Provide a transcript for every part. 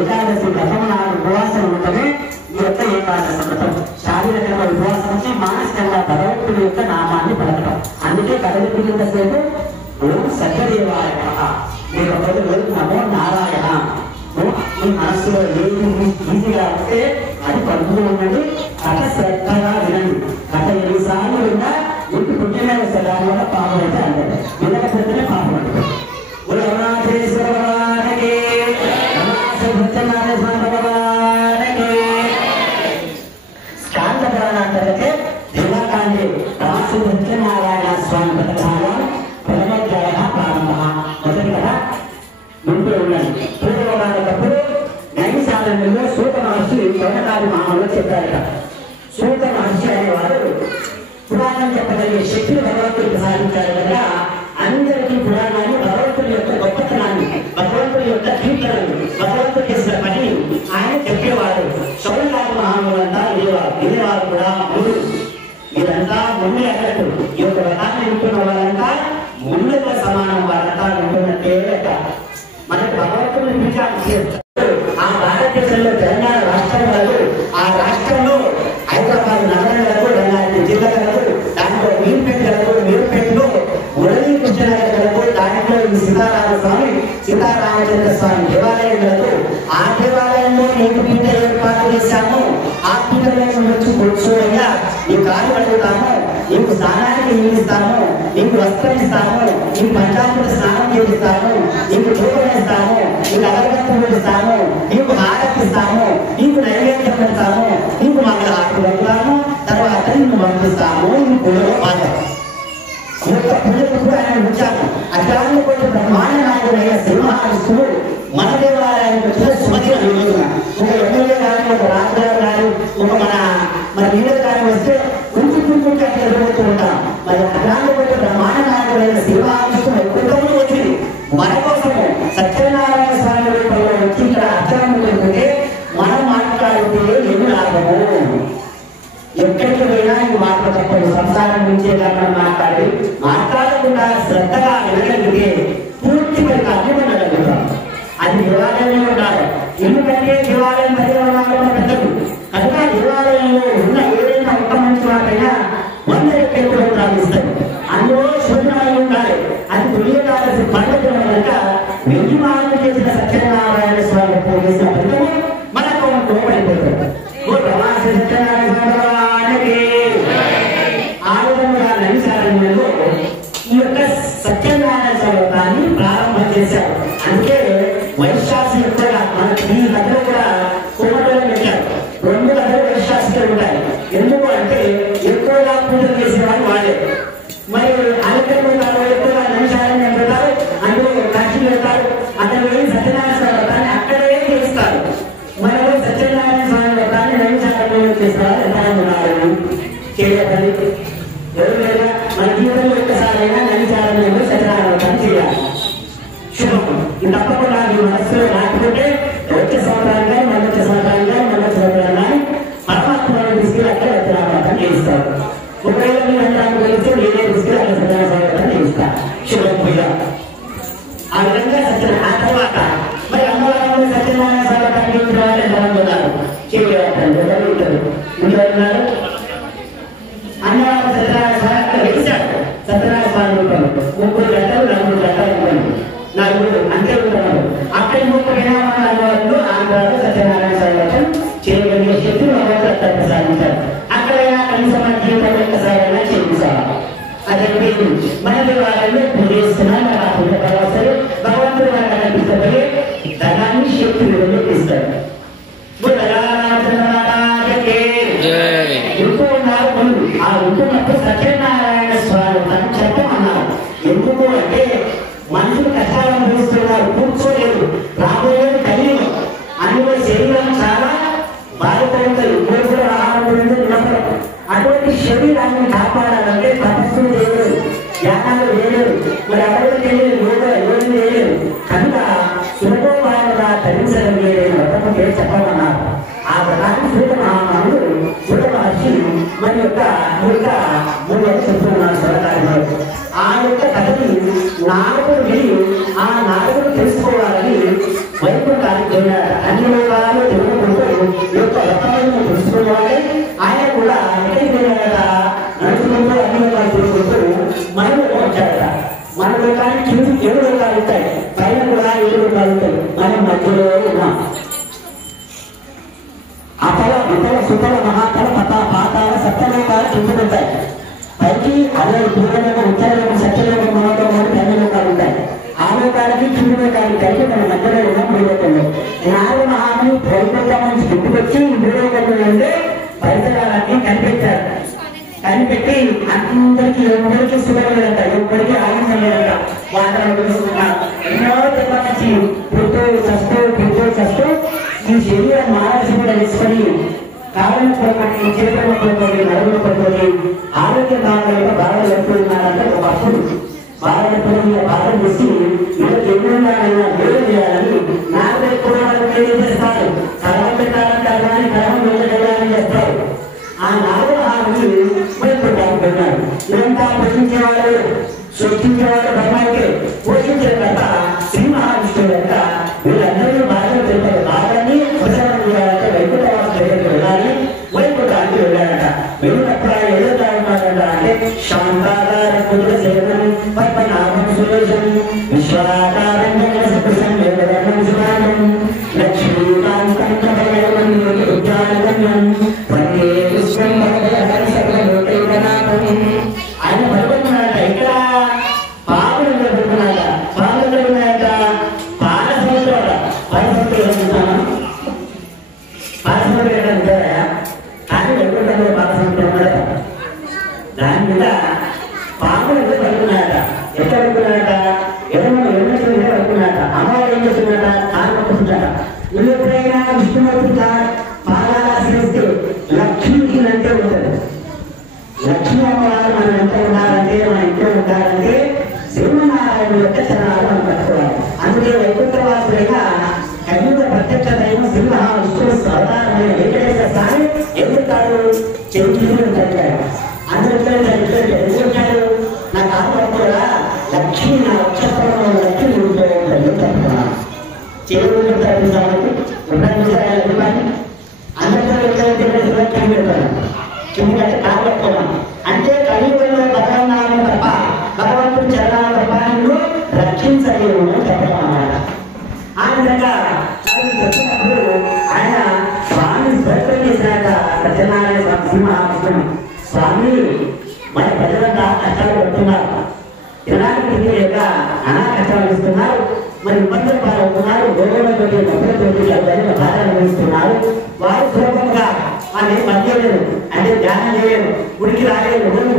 ఏకాదశి వ్రతం నాడు ఉపవాసం ఉండటమే ఈ యొక్క ఏకాదశి వ్రతం. శారీరకంగా ఉపవాసం వచ్చి మానసికంగా భగవంతుడి యొక్క నామాన్ని పలకటం. అందుకే కదలిపినంతసేపు ఓం సత్యదేవాయ లేకపోతే నమో నారాయణ. మీ మనస్సులో ఏది ఈజీగా వస్తే అది పలుకుతూ ఉండండి. కథ శ్రద్ధగా వినండి. కథ ఎన్నిసార్లు విన్నా ఇంటి పుట్టిన దాని వల్ల పాపం అయితే అంటారు. వినకపోతేనే పాపం అంటారు. స్కాంద పురాణాంతర్గతే దివాకాండే రాసు సత్యనారాయణ స్వామి పథకాల ప్రథమోధ్యాయ ప్రారంభ. మొదటి కథ వింటూ ఉండండి. పూర్వకాలప్పుడు నైమిషారణ్యంలో సూత మహర్షి కోటకారి మహాములో చెప్పారట. సూత మహర్షి అనేవారు పురాణం చెప్పగలిగే శక్తిని భగవంతుడికి సాధించారు కదా. అందరికీ పురాణాన్ని భగవంతుడి యొక్క గొప్పతనాన్ని, భగవంతుడి యొక్క కీర్తనలు, భగవంతుడు చేసిన పని ఆయన చెప్పేవాడు. సౌరకారి మహాములంతా వినేవారు కూడా ముళ్ళు. మీరంతా ముళ్ళు ఎక్కడు. ఈ యొక్క వ్రతాన్ని వింటున్న వాళ్ళంతా ముళ్ళతో సమానం. వాళ్ళంతా వింటున్నట్టే మనకు భగవంతుడిని పిలిచాలి. ఆ భారతదేశంలో తెలంగాణ రాష్ట్రం వరకు, ఆ రాష్ట్రంలో హైదరాబాద్ నగరాలకు 2 జిల్లాలకు, దాంట్లో మీరుపేటలో మురళీ కృష్ణనగర్లకు, దాంట్లో ఈ సీతారామ స్వామి సీతారామచంద్ర స్వామి దేవాలయాలకు, ఆ దేవాలయంలో నీకు పీఠ ఏర్పాటు చేశాము. ఆ పీఠలో వచ్చి కూర్చోగా నీ కాలు కడుగుతాము, నీకు స్నానానికి నియమిస్తాము, నీకు వస్త్రం ఇస్తాము, నీకు పంచామృత స్నానం చేయిస్తాము, నీకు చూపం ఇస్తాము, నీకు అగరబత్తులు ఇస్తాము, నీకు హారతి ఇస్తాము, నీకు నైవేద్యం పెడతాము, నీకు మంగళహారతి పెడతాము, తర్వాత నిన్ను పంపిస్తాము. ఈ పూజలో పాఠం ఈ యొక్క పూజకు కూడా ఆయన వచ్చాము. అట్లాంటి కొన్ని బ్రహ్మాండ నాయకుడైన సింహావిష్ణువు మన దేవాలయానికి వచ్చిన సుమతిని రోజున ఒక ఎమ్మెల్యే కానీ, ఒక రాజధాని కానీ, ఒక మన లీడర్ కానీ వస్తే కుంచుకుంటూ అట్లా ఎదురవుతూ ఉంటాం. మరి అట్లాంటి కొన్ని బ్రహ్మాండ నాయకుడైన సింహావిష్ణువు ఎక్కువ వచ్చింది మన కోసము సత్యనారాయణ స్వామి రూపంలో వచ్చి ఇక్కడ అర్థం పెడితే మనం మాట్లాడితే ఏమి లాభము? ఎక్కడికి పోయినా ఈ మాట తప్పదు. సంసారం నుంచే కాకుండా మాట్లాడకుండా శ్రద్ధగా వినగలిగితే పూర్తిగా అభిమనగలుగుతాం. అది దేవాలయంలో ఉండాలి. ఎందుకంటే దేవాలయం పరిమాణాలు పెద్దలు కనుక దేవాలయంలో ఉన్న ఏదైనా ఒక్క మంచి వాటైనా 100 రెట్లు ప్రారంభిస్తారు. అందులో శూన్యమై ఉండాలి. అది పుణ్యకాలసి పండుగ కనుక 1000 మార్లు చేసిన సత్యనారాయణ స్వామి చేసిన ఫలితము మనకు తోపడిపోతుంది. సత్యనారాయణ స్వామి ఆ విధంగా నైమిషారణ్యంలో ఈ యొక్క సత్యనారాయణ స్వామి ప్రారంభం చేశారు. అంటే వైశాఖి కూడా మనకి ఈ దగ్గర కూడా కుమ్మటం పెట్టారు. 2 దగ్గర వైశాఖికలు ఉంటాయి. ఎందుకు అంటే ఎక్కువగా పూజలు చేసేవాళ్ళు వాళ్ళే. మరి అలంకరణ ఎక్కువగా నైమిషారణ్యం పెడతారు, అందులో కాశీ పెడతారు. అక్కడ సత్యనారాయణ స్వామి వ్రతాన్ని అక్కడే చేస్తారు. మనలో సత్యనారాయణ స్వామి వ్రతాన్ని నైమిషారణ్యంలో చేస్తారు. ఎంతమంది ఉన్నారు? చేయగలి ఎవరైనా మన జీవితంలో ఒక్కసారైనా నైమిషారణ్యంలో సత్యనారాయణ వ్రతాన్ని చేయాలి. శుభం. ఇది తప్పకుండా మీ మనస్సులో రాకపోతే వచ్చే సంవత్సరాలు కానీ, వచ్చే సంవత్సరాలు కానీ, వచ్చే సంవత్సరాలు కానీ పరమాత్మను తీసుకెళ్ళి అక్కడ సత్యనారాయణ వ్రతాన్ని చేయిస్తారు. ఒకవేళ మీరు అందరూ తెలిస్తే నేనే తీసుకెళ్ళి అక్కడ సత్యనారాయణ స్వామి వ్రతాన్ని చేయిస్తారు. శుభం పూజ. ఆ విధంగా ఆ తర్వాత మరి అమ్మవారిలో సత్యనారాయణ స్వామి వ్రతాన్ని చేయించాలని ఎంతమంది ఉన్నారు? చేయగలుగుతారు. ఇంట్లో ఉన్నారు. అన్నవారు సత్యనారాయణ స్వామి వేశాడు. సత్యనారాయణ స్వామి రూపంలో 3 గంటలు 4 గంటలు ఉంటాను. 4 అంతే ఉంటున్నారు. అక్కడి 30 అన్నవారిలో ఆంధ్రాలో సత్యనారాయణ స్వామి వ్రతం చేయగలిగే శక్తి భగవంతుడు ప్రసాదించారు. అక్కడైనా కనీసం మన జీవితంలో ఒక్కసారైనా చేయించాలి. అదే మన దేవాలయంలో పూజ చేస్తున్నారు. మన పూజ పరవసలు భగవంతుడు మనకు కనిపిస్తే ధనాన్ని శక్తి విలువలు తీస్తాడు. ఉంటూ ఉన్నారు పనులు. ఆ ఉంటున్నప్పుడు సత్యనారాయణ స్వామి తను చెప్పమన్నారు. ఎందుకు అంటే మనుషులు కష్టాలు అనుభవిస్తున్నారు, కూర్చోలేదు, రాబోయేది కలిగి అందులో శరీరం చాలా బాధపడుతుంది. కూడా ఆహారం నిలబడదు. అటువంటి శరీరాన్ని కాపాడాలంటే తపస్సులు చేయలేదు, ధ్యానాలు చేయలేదు, మరి అడవులు చేయలేదు, యోగం చేయలేదు. కనుక సులభోపాయంగా ధరించగలిగే వ్రతం పేరు చెప్పమన్నారు. ఆ వ్రతాన్ని సూత మహామానుడు సూత మహర్షి మరి యొక్క 3 చెప్తున్నారు స్వరకారిలో. ఆ యొక్క కథని నారదుడు విని ఆ నారదుడు తెలుసుకోవాలని వైకుంఠానికి వెళ్ళారు. అందులో కానీ కింద కానీ కలిపి మన మధ్యలో ఉన్న భూలోకంలో నాలుగు మహాముని భౌతికం నుంచి గుర్తుకొచ్చి భూలోకంలో ఉండే పరిసరాలన్నీ కనిపెట్టారు. కనిపెట్టి అందరికీ ఎవరికి సుఖం లేదంట, ఎవరికి ఆనందం లేదంట. వాతావరణం తెలుసుకున్నారు. ఎన్నో చెప్ప నుంచి పుట్టు ఈ శరీరం మానసి కూడా వేసుకొని కావాలని పడుకొని చేతులు పడుకొని నడుములు పడుకొని ఆరోగ్య భాగాలుగా బాగా జరుపుతున్నారంటే ఒకప్పుడు బాగా బాధ చేసి ఎన్నున్నారైనా వేరు చేయాలని నాకు కూడా చేస్తారు. కలం పెట్టాలంటే అలానే కలం వెళ్ళాలని చేస్తారు. ఆ నాలుగు హామీ పెట్టారు. ఇదంతా పోషించేవాళ్ళు సృష్టించేవాళ్ళు బ్రహ్మాయికే పోషించే కథ శ్రీ మహావిష్ణువు యొక్క వీళ్ళందరూ బాగా తెలిపారు. బాగాన్ని ప్రసారం చేయాలంటే వైకుంఠవాసు దగ్గరికి వెళ్ళాలి. వైకుంఠానికి వెళ్ళాడట. వెళ్ళినప్పుడు ఆయన ఏదో ఉన్నాడట అంటే శాంతాకార పురుష సేవనం పద్మనాభం సురేశం విశ్వాకారం లక్ష్మీకాంతం ఉద్యానం వందే పుష్పం ఆయన పడుకున్నాడట. ఇక్కడ పాములు పడుకున్నాడట. పాములు ఉన్నాయట. పాలసముద్రం అంటే కానీ ఎక్కడ పాలసముద్రం దాని మీద పాములు పడుకున్నాడట. ఎక్కడ పడుకున్నాడట? ఎవరు ఎన్నో పడుకున్నాడట. అమ్మవారు ఏం చేస్తున్నాడట? కాలు పడుకుంటాడ. నువ్వు ఎప్పుడైనా విష్ణుమూర్తి పాదాలు ఆశ్రయిస్తే లక్ష్మీకి అంటే ఉంటుంది. లక్ష్మీ అమ్మవారు మనం ఎంత ఉండాలంటే మన ఇంట్లో ఉండాలంటే శ్రీమన్నారాయణ యొక్క చరణాలు మనం పట్టుకోవాలి. అందుకే వైకుంఠవాసులైన కలియుగ ప్రత్యక్ష దైవం శ్రీ మహావిష్ణువు అవతారమైన వెంకటేశ్వర స్వామి ఎందుకు చెరువులు చదివాడు. అందరితో చదివాడు. నా కాదు కూడా లక్ష్మీ నా నక్షత్రంలో లక్ష్మీ ఉంటుందని చెప్తున్నాను. చెరువులు చదివించాలని ఉన్నది అందరితో లక్ష్మీ పెడతాను. ఎందుకంటే కాకపోవడం అంటే కలియుగంలో భగవన్నామం తప్ప భగవంతుడు చరణాలు తప్ప నువ్వు రక్షించలేవు అని చెప్పడం అన్నమాట. ఆ విధంగా చెప్పినప్పుడు ఆయన స్వామి స్పష్టం చేసినాక సత్యనారాయణ స్వామి శ్రీ మహావిష్ణువు స్వామి మన ప్రజలంతా కష్టాలు పడుతున్నారు. తినడానికి తిండి లేక అనా కష్టాలు ఇస్తున్నారు. మరి ఇబ్బందులు పాలవుతున్నారు. గోవులతో మొక్కలతోటి అందరినీ బాధ అనుభవిస్తున్నారు. వారు సులభంగా వాళ్ళు ఏం పని చేయలేదు. అంటే ధ్యానం చేయలేదు, గుడికి రాలేదు, గుడికి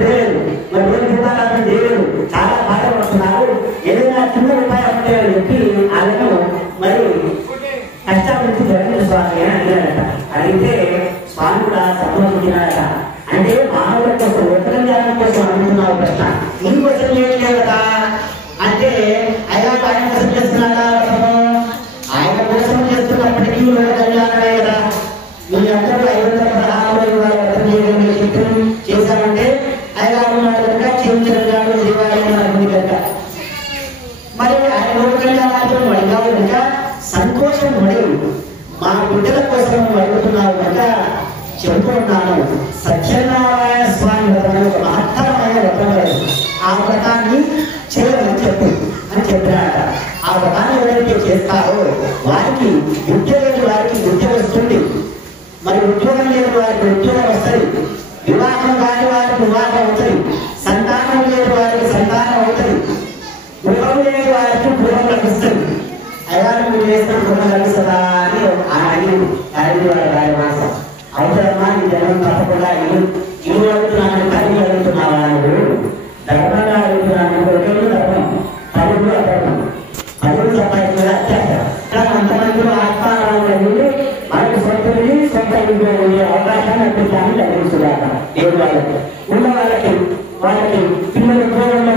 చేయలేదు, మరి గుడికి దీపారాధన చేయలేదు. చాలా బాధపడుతున్నారు. ఏదైనా చిన్న ఉపాయం ఉంటాయని చెప్పి వాళ్ళను మరి కష్టాల నుంచి జగన్ స్వామి అని అడిగాడట. అడిగితే స్వామి కూడా సంతోషించినాడట. అంటే మానవుల కోసం ఉత్తరం కోసం అనుకున్నావు ప్రశ్న నీ కోసం చేయలేదు కదా అంటే ఆయన ఆయన కోసం చేస్తున్నాడా? ఆయన కోసం చేస్తున్నప్పటికీ కళ్యాణమే కదా. మీ అందరూ 516 చిత్రం చేశామంటే ఐదారు చేయించాడు దేవాలయం కనుక మరి ఆయన లోక కళ్యాణాలు అడిగావు కనుక సంతోషం పడేవు. మా బిడ్డల కోసం అడుగుతున్నావు కనుక చెబుతున్నాను. సత్యనారాయణ స్వామి వ్రతం ఒక మహత్తరమైన వ్రతం. ఆ వ్రతాన్ని చేయమని చెప్పు అని చెప్పాట. ఆ వ్రతాన్ని ఎవరైతే చేస్తారో వారికి విద్య లేని వారికి విద్య వస్తుంది. మరి ఉద్యోగం లేని వారికి ఉద్యోగం వస్తుంది. వివాహం కాని వారికి వివాహం అవుతుంది. సంతానం లేని వారికి సంతానం అవుతుంది. గృహం లేని వారికి గృహం లభిస్తుంది. అయ్యారు మీరు చేసిన గృహం లభిస్తుందా అని అడిగి వారి రాయవాసం అవసరమా ఈ జనం తప్పకుండా ఇల్లు అడుగుతున్నాను కలిగి అడుగుతున్నావా అని ధర్మంగా అడుగుతున్నాను. ధర్మం పలుగురు అధర్మం పలుగురు సంపాదించిన అత్యాచారం అంతమంది ఆత్మారాలు మనకు సొంత అవకాశాన్ని అర్పించాలని కలిగిస్తున్నాక ఏడు వాళ్ళకి ఉన్న వాళ్ళకి పిల్లలు పూర్వంలో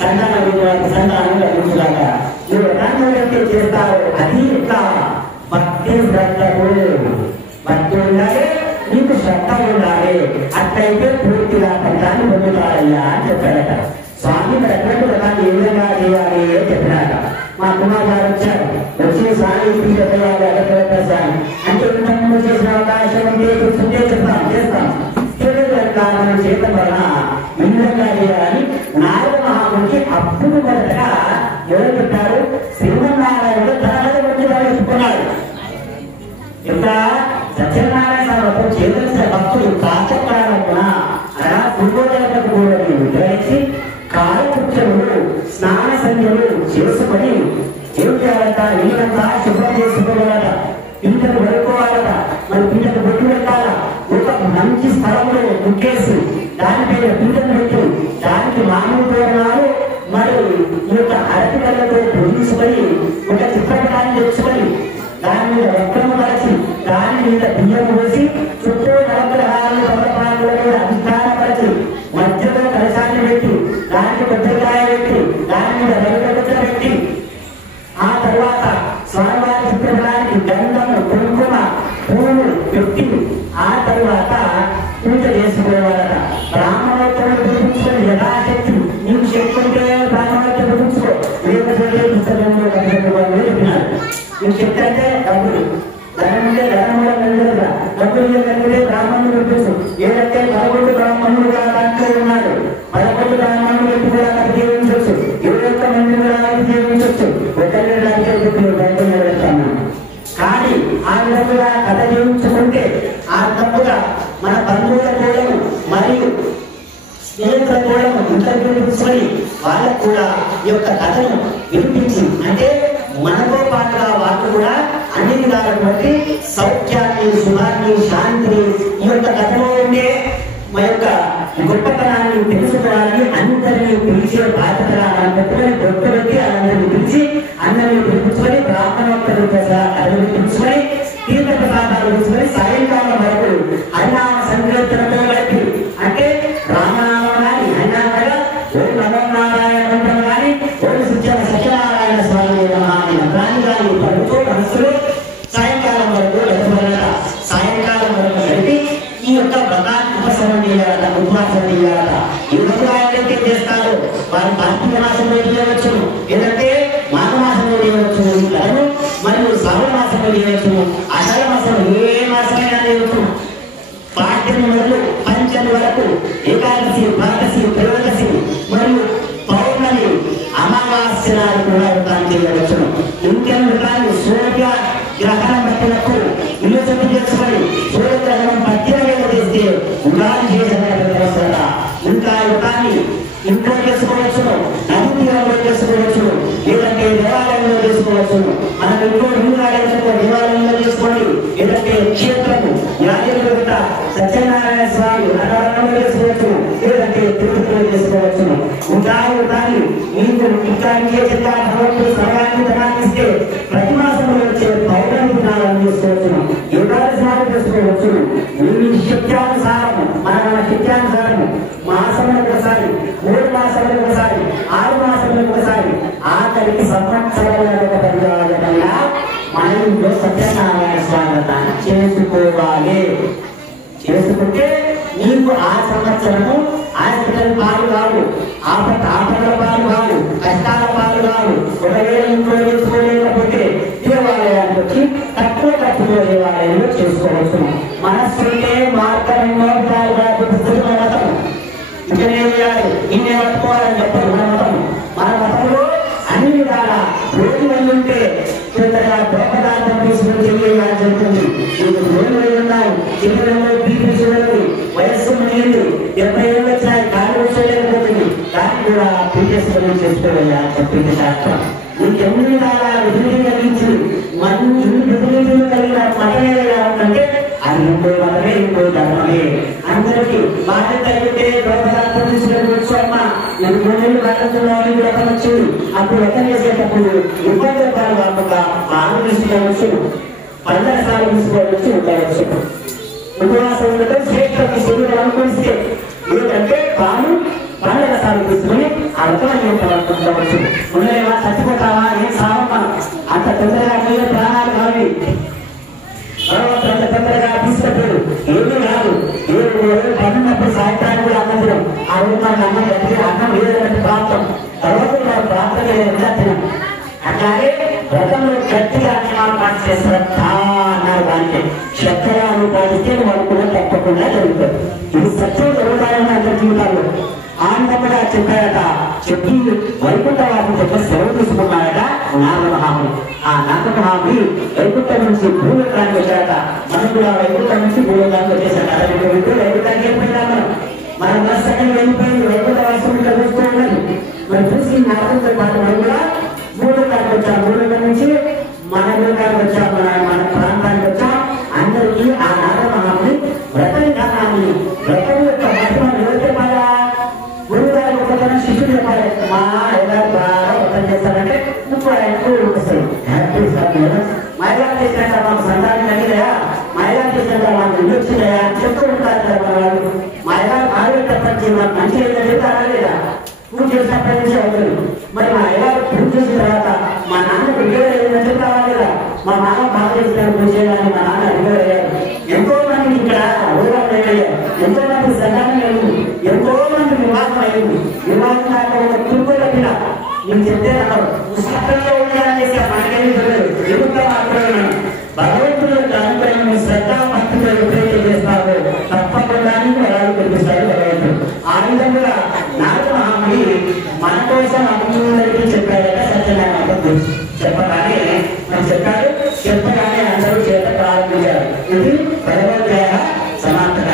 సంతానం వారికి సంతానం కలిగించుగాక. నువ్వు దాన్ని చేస్తావు. అది ఇట్లా భక్తి శ్రద్ధకు భక్తి ఉండాలి, నీకు శ్రద్ధ ఉండాలి. అట్లయితే పూర్తిగా ఫలితాన్ని పొందుతారయ్యా అని చెప్పాడట. స్వామి ఎటువంటి వ్రతాన్ని ఏ విధంగా చేయాలి అని చెప్పినాక మా కుమార్ గారు వచ్చారు. వచ్చి స్వామి స్వామి అంటే ఇంతకుముందు చేసిన అవకాశం ఉంటే చేస్తాం మనం చేయడం వలన విధంగా చేయాలని నారద మహామునికి అప్పుడు మొదటగా ఎవరు పెట్టారు? శ్రీమన్నారాయణుడు తన వచ్చి చెప్పుకున్నాడు. ఇంకా సత్యనారాయణ వ్రతం చేసిన భక్తులు కాచక్రాలకున పూర్వోదలకు కూడా విగ్రహించి కాలకృత్యములు స్నాన సంధ్యలు చేసుకొని ఏం చేయాలంట, ఇల్లంతా శుభ్రం చేసుకోవాలట, పింటలు పడుకోవాలట, మరి పింటలు బొట్టు పెట్టాలా, ఒక మంచి స్థలంలో ముక్కేసి దానిపైన పింటలు పెట్టి దానికి మామూలు తోరణాలు మరి ఈ యొక్క అరటి కళ్ళతో పొందించుకొని ఒక చిత్రపటాన్ని తెచ్చుకొని దాని మీద రక్తము కలిసి దాని మీద బియ్యం పోసి చుట్టూ నవగ్రహాలు పదపాల మీద అధిష్టానపరిచి మధ్యలో కలశాన్ని పెట్టి దానికి కొబ్బరికాయ పెట్టి దాని మీద రవిగొట్ట పెట్టి ఆ తర్వాత స్వామివారి చిత్రపటానికి గంధము కుంకుమ పూలు పెట్టి ఆ తర్వాత పూజ చేసుకోవాలట. బ్రాహ్మణోత్తరం పిలిపించుకొని యథాశక్తి నీకు శక్తి ఉంటే బ్రాహ్మణోత్తరం పిలిపించుకో, లేకపోతే పుస్తకంలో చెప్పినారు. నీకు శక్తి అంటే డబ్బులు, ధనం ఉంటే ధనం కూడా కలిగదుగా, డబ్బులు కలిగితే బ్రాహ్మణులు పిలిపించు. ఏదంటే 11 బ్రాహ్మణులు దాంట్లో ఉన్నాడు, 11 బ్రాహ్మణులు పెట్టి కూడా నాకు జీవించవచ్చు, 21 మంది కూడా నాకు జీవించవచ్చు. ఒకరి వెళ్తాను కానీ ఆ విధంగా కథ జీవించుకుంటే ఆ తప్పుగా మన బంధువుల కూడము మరియు స్నేహితుల కూడము ఇంటర్వ్యూ తీసుకొని వాళ్ళకు కూడా ఈ యొక్క కథను వినిపించి, అంటే మనతో పాటుగా వాళ్ళు కూడా అన్ని విధాలటువంటి సౌఖ్యాన్ని, శుభాన్ని, శాంతిని ఈ యొక్క కథలో ఉండే మా యొక్క గొప్పతనాన్ని తెలుసుకోవాలని అందరినీ పిలిచే బాధ్యతగా పెట్టుకొని గొప్పలకి అందరినీ పిలిచి అందరినీ పిలిపించుకొని బ్రాహ్మణోత్తరం కథలు పిలుచుకొని తీర్థ ప్రసాదాలు తీసుకొని సాయంకాలం వరకు హరినామ సంకీర్తనతో కలిపి, అంటే రామనామం కానీ హరినామగా ఓం నమో నారాయణ మంత్రం కానీ ఓం సత్యనారాయణ స్వామి అని మంత్రాన్ని కానీ పడుతూ మనసులో సాయంకాలం వరకు గడపగలట. సాయంకాలం వరకు కలిపి ఈ యొక్క వ్రతాన్ని ఉపశమనం చేయాలట, ఉపవాసం చేయాలట. ఈ విధంగా ఎవరైతే చేస్తారో వారు కార్తీక మాసంలో చేయవచ్చు, ఏదంటే మాఘమాసంలో చేయవచ్చు కథను, మరియు శ్రావణ మాసంలో చేయవచ్చు, ఆషాఢ మాసంలో ఏ మాసమైనా చేయవచ్చు. పాఠ్యం మొదలు పంచమి వరకు ఏకాదశి, ద్వాదశి, త్రయోదశి మరియు పౌర్ణమి, అమావాస్య నాడు కూడా వ్రతాన్ని చేయవచ్చు. ఇంకెన్ని వ్రతాలు సూర్య గ్రహణం బట్టినప్పుడు ఇల్లు చెప్పు చేసుకొని సూర్యగ్రహణం 18 చేస్తే ఉగాది చేసేట. ఇంకా వ్రతాన్ని ఇంట్లో చేసుకోవచ్చును, నది తీరంలో చేసుకోవచ్చును, లేదంటే దేవాలయంలో చేసుకోవచ్చును. మనం ఇంట్లో దేవాలయంలో చేసుకోండి, లేదంటే క్షేత్రము యాదగిరిగుట్ట సత్యనారాయణ స్వామి నగరంలో చేసుకోవచ్చు, లేదంటే తిరుపతిలో చేసుకోవచ్చును. ఉగాది వ్రతాన్ని మీకు ఇంకా జిల్లా భగవంతుడు సమయాన్ని ధనాన్నిస్తే ప్రతి మాసంలో వచ్చే పౌర్ణమి దినాలను చేసుకోవచ్చును, ఏకాదశి నాడు చేసుకోవచ్చును. మీ శక్త్యానుసారము మన శక్త్యానుసారము మాసములకు ఒకసారి, 3 మాసములకు ఒకసారి, 6 మాసములకు ఒకసారి, ఆఖరికి సంవత్సరాలకు పర్యాయంగా మన ఇంట్లో సత్యనారాయణ స్వామి వ్రతాన్ని చేసుకోవాలి. చేసుకుంటే నీకు ఆ సంవత్సరము హాస్పిటల్ పాలు కావు, ఆపదల పాలు కావు, కష్టాల పాలు కావు. ఒకవేళ ఇంట్లో చేసుకోలేకపోతే దేవాలయానికి వచ్చి తక్కువ దేవాలయంలో చేసుకోవచ్చు. మనస్సుంటే మార్గంలో మతం ఇక్కడే ఇన్నే పట్టుకోవాలని చెప్పారు మన మతం. మన మతంలో అన్ని విధాల రోజు వల్లి ఉంటే పెద్దగా దోపదార్థం తీసుకుని చెయ్యాలని చెప్తుంది. నీకు రోజు వల్లి ఉన్నాయి, చిన్నలో బీపీ చూడండి, వయస్సు నీళ్ళు 70 ఏళ్ళు వచ్చాయి, కాలు వచ్చేయలేకపోతుంది, దాన్ని కూడా పీఠేశ్వరం చేసుకోవాలి అని చెప్పింది శాస్త్రం. నీకు ఎన్ని విధాల విధులు కలిగించి ఇన్ని విధులు కలిగిన మతమేలా ఉందంటే అది ఇంకో మతమే, ఇంకో ధర్మమే. అందరికీ బాధ్యత అయితే దోపదార్థం తీసుకుని అమ్మ నేను 3 నెలలు బాధ్యతలు వ్రతం వచ్చింది, అప్పుడు వ్రతం చేసేటప్పుడు ఇబ్బంది రూపాయలు కాకుండా పాలు తీసుకోవచ్చు, 15 సార్లు తీసుకోవచ్చు, ఉండవచ్చు. ఉపవాసం ఉండటం శ్రేష్టం శరీరం అనుకూలిస్తే, ఎందుకంటే పాలు 12 సార్లు తీసుకుని ఆ వ్రతం ఉండవచ్చు. ఉండలేవా, చచ్చిపోతావా, ఏం సావమ్మా, అంత తొందరగా మీరు ప్రాణాలు కావి, అంత తొందరగా తీసుకెళ్ళాడు, ఏమీ రాదు. పన్నప్పుడు సాయంత్రానికి కూడా అన్నం ఆ రోజు మనకు అన్నం పెట్టి అన్నం లేదంటే ప్రాంతం తర్వాత మన ప్రాంతం లేదంటే తినం. అట్లాగే వ్రతంలో గట్టిగా నియమాలు పాటిస్తే శ్రద్ధ అన్నారు, దానికి శ్రద్ధగా పాటిస్తే వాళ్ళు కూడా తప్పకుండా జరుగుతారు. ఇది సత్యం జరుగుతాయని అందరి జీవితాల్లో ఆనందంగా చెప్పారట. చెప్పి వైకుంఠవాసం చెప్పి సెలవు తీసుకున్నారట నాగమహాముని. ఆ నాగమహాముని వైకుంఠం నుంచి భూలోకానికి వచ్చారట. మనం కూడా వైకుంఠం నుంచి భూలోకానికి వచ్చేసారట. వైకుంఠానికి వెళ్ళిపోయినా మన దర్శకం వెళ్ళిపోయింది, వైకుంఠవాసం ఇక్కడ చూస్తూ ఉన్నది. మరి చూసి నాగంతో పాటు మనం కూడా పుస్తకంలో ఉండాలని మనకేమి తెలియదు, ఎదుగుతా మాత్రమే భగవంతుడు అనుగ్రహం శ్రద్ధ భక్తులు ఎప్పుడైతే చేస్తారో తప్పకుండా వరాలు కల్పిస్తాడు భగవంతుడు. ఆ విధంగా నారద మహాముని మన కోసం అందరికీ చెప్పాడట. సత్యనారాయణ చెప్పగానే మనం చెప్పగానే అందరూ చేత ప్రారంభించారు. ఇది భగవద్గీత సమాప్తత.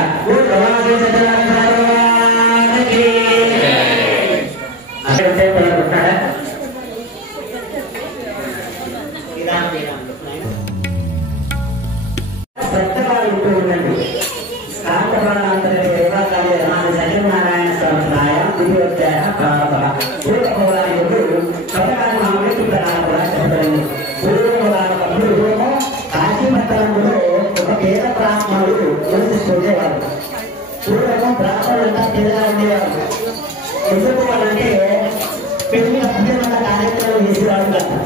శ్రద్ధగా ఇంటూ ఉండండి. సత్యనారాయణ సంప్రదాయ దివ్యోధ్యాయ ప్రారంభ పూర్వపౌరాణికుడు కథకాని మామూలు కూడా చెప్పబడింది. పూర్వపౌరాణికుడు కాశీపట్టణంలో ఒక పేద బ్రాహ్మణుడు నివసిస్తుండేవాడు. పూర్వం బ్రాహ్మణులంతా పేదగా ఉండేవారు. ఎందుకు అంటే పెళ్లి అభ్యర్థన కార్యక్రమం చేసేవాడు కదా,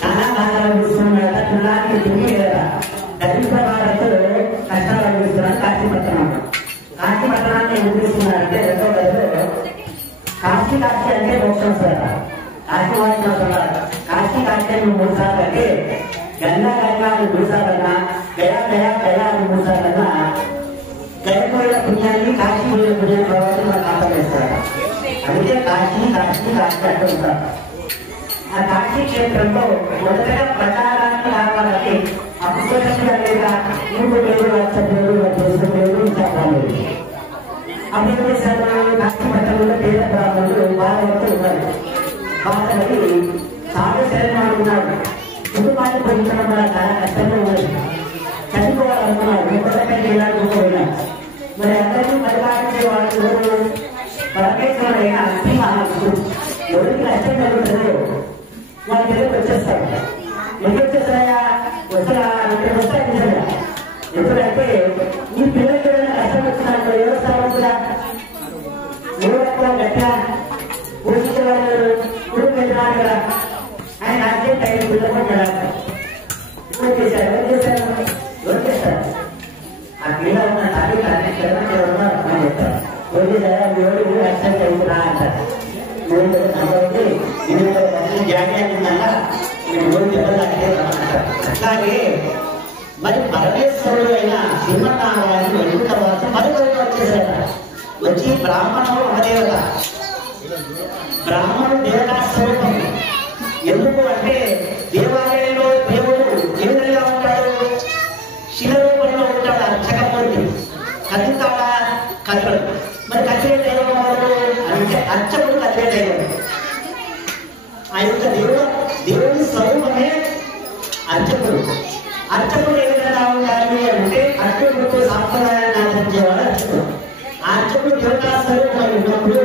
చాలా కాలం చూస్తున్నాడట, పిల్లలకి తిరిగి కదా దళిత భారతులు కష్టాలు అనుభవిస్తున్నారు. కాశీపట్టణాన్ని నిర్మిస్తున్నారంటే రెండో గదిలో కాశీ అంటే మోక్షం సార్. కాశీ కాశీ అంటే 3 సార్లు అంటే గంగా 3 సార్లన్నా గయా 3 సార్లన్నా గయపోయిన పుణ్యాన్ని కాశీ పోయిన పుణ్యాన్ని ప్రభావం మనకు ఆపేస్తారు. అందుకే కాశీ అంటుంటారు. ఆ కాశీ క్షేత్రంలో మొదటగా ప్రచారాన్ని రావాలని అపుస్తకం లేదా ఇంకో పేరు ఇంకా కాలేదు. అప్పుడు కాశీ పట్టణంలో పేద బ్రాహ్మణులు బాధపడుతూ ఉన్నారు. బాధపడి సాగశరణం అనుకున్నాడు. కుటుంబాన్ని పొందడం వల్ల చాలా కష్టంగా ఉన్నది. చనిపోవాలనుకున్నాడు. ఎప్పటికైనా ఇలాంటి మరి అందరినీ పరిపాలించే వాళ్ళు పరమేశ్వరుడైన అగ్ని మహాత్ముడు. ఎవరికి నష్టం జరుగుతుందో వాళ్ళ దగ్గరికి వచ్చేస్తారు. ఎందుకు వచ్చేస్తాయా? వస్తాయి నిజంగా. ఎప్పుడంటే ఈ పిల్లలకి ఏదైనా కష్టం వచ్చినట్టు ఎవరు సాగుతుందా? ఎవరు గట్టిగా పూజించే వాళ్ళు గురువు వెళ్తున్నారు కదా, ఆయన అర్థం టైం పిల్లలు కదా ఎవరు చేశారు? ఆ పిల్ల ఉన్న తాగి చెప్తారు. ఎవరు అర్థం చదువుతున్నా అంటారు. అట్లాగే మరి పరమేశ్వరుడు అయిన శ్రీమన్నారాయణ ఎదుట వరకు మరొకరు వచ్చేసారు. వచ్చి బ్రాహ్మణుడు ఒక దేవత, బ్రాహ్మణుడు దేవతా స్వరూపం. ఎందుకు అంటే దేవాలయంలో దేవుడు ఏ విధంగా ఉంటాడు? శిల రూపంలో ఉంటాడు. అర్చకమూర్తి కదుతాడా? కదలడు. మరి కదిలే దైవం ఎవరు అంటే అర్చకుడు కదిలే దైవం. ఆ యొక్క దేవుని స్వరూపమే అర్చకుడు. అర్చకుడు ఏ విధంగా ఉండాలి అంటే అర్చకుడితో సాంప్రదాయాన్ని ఆచరించేవాడు అర్చకుడు. ఆ అర్చకుడు దేవతా స్వరూపం ఉన్నప్పుడు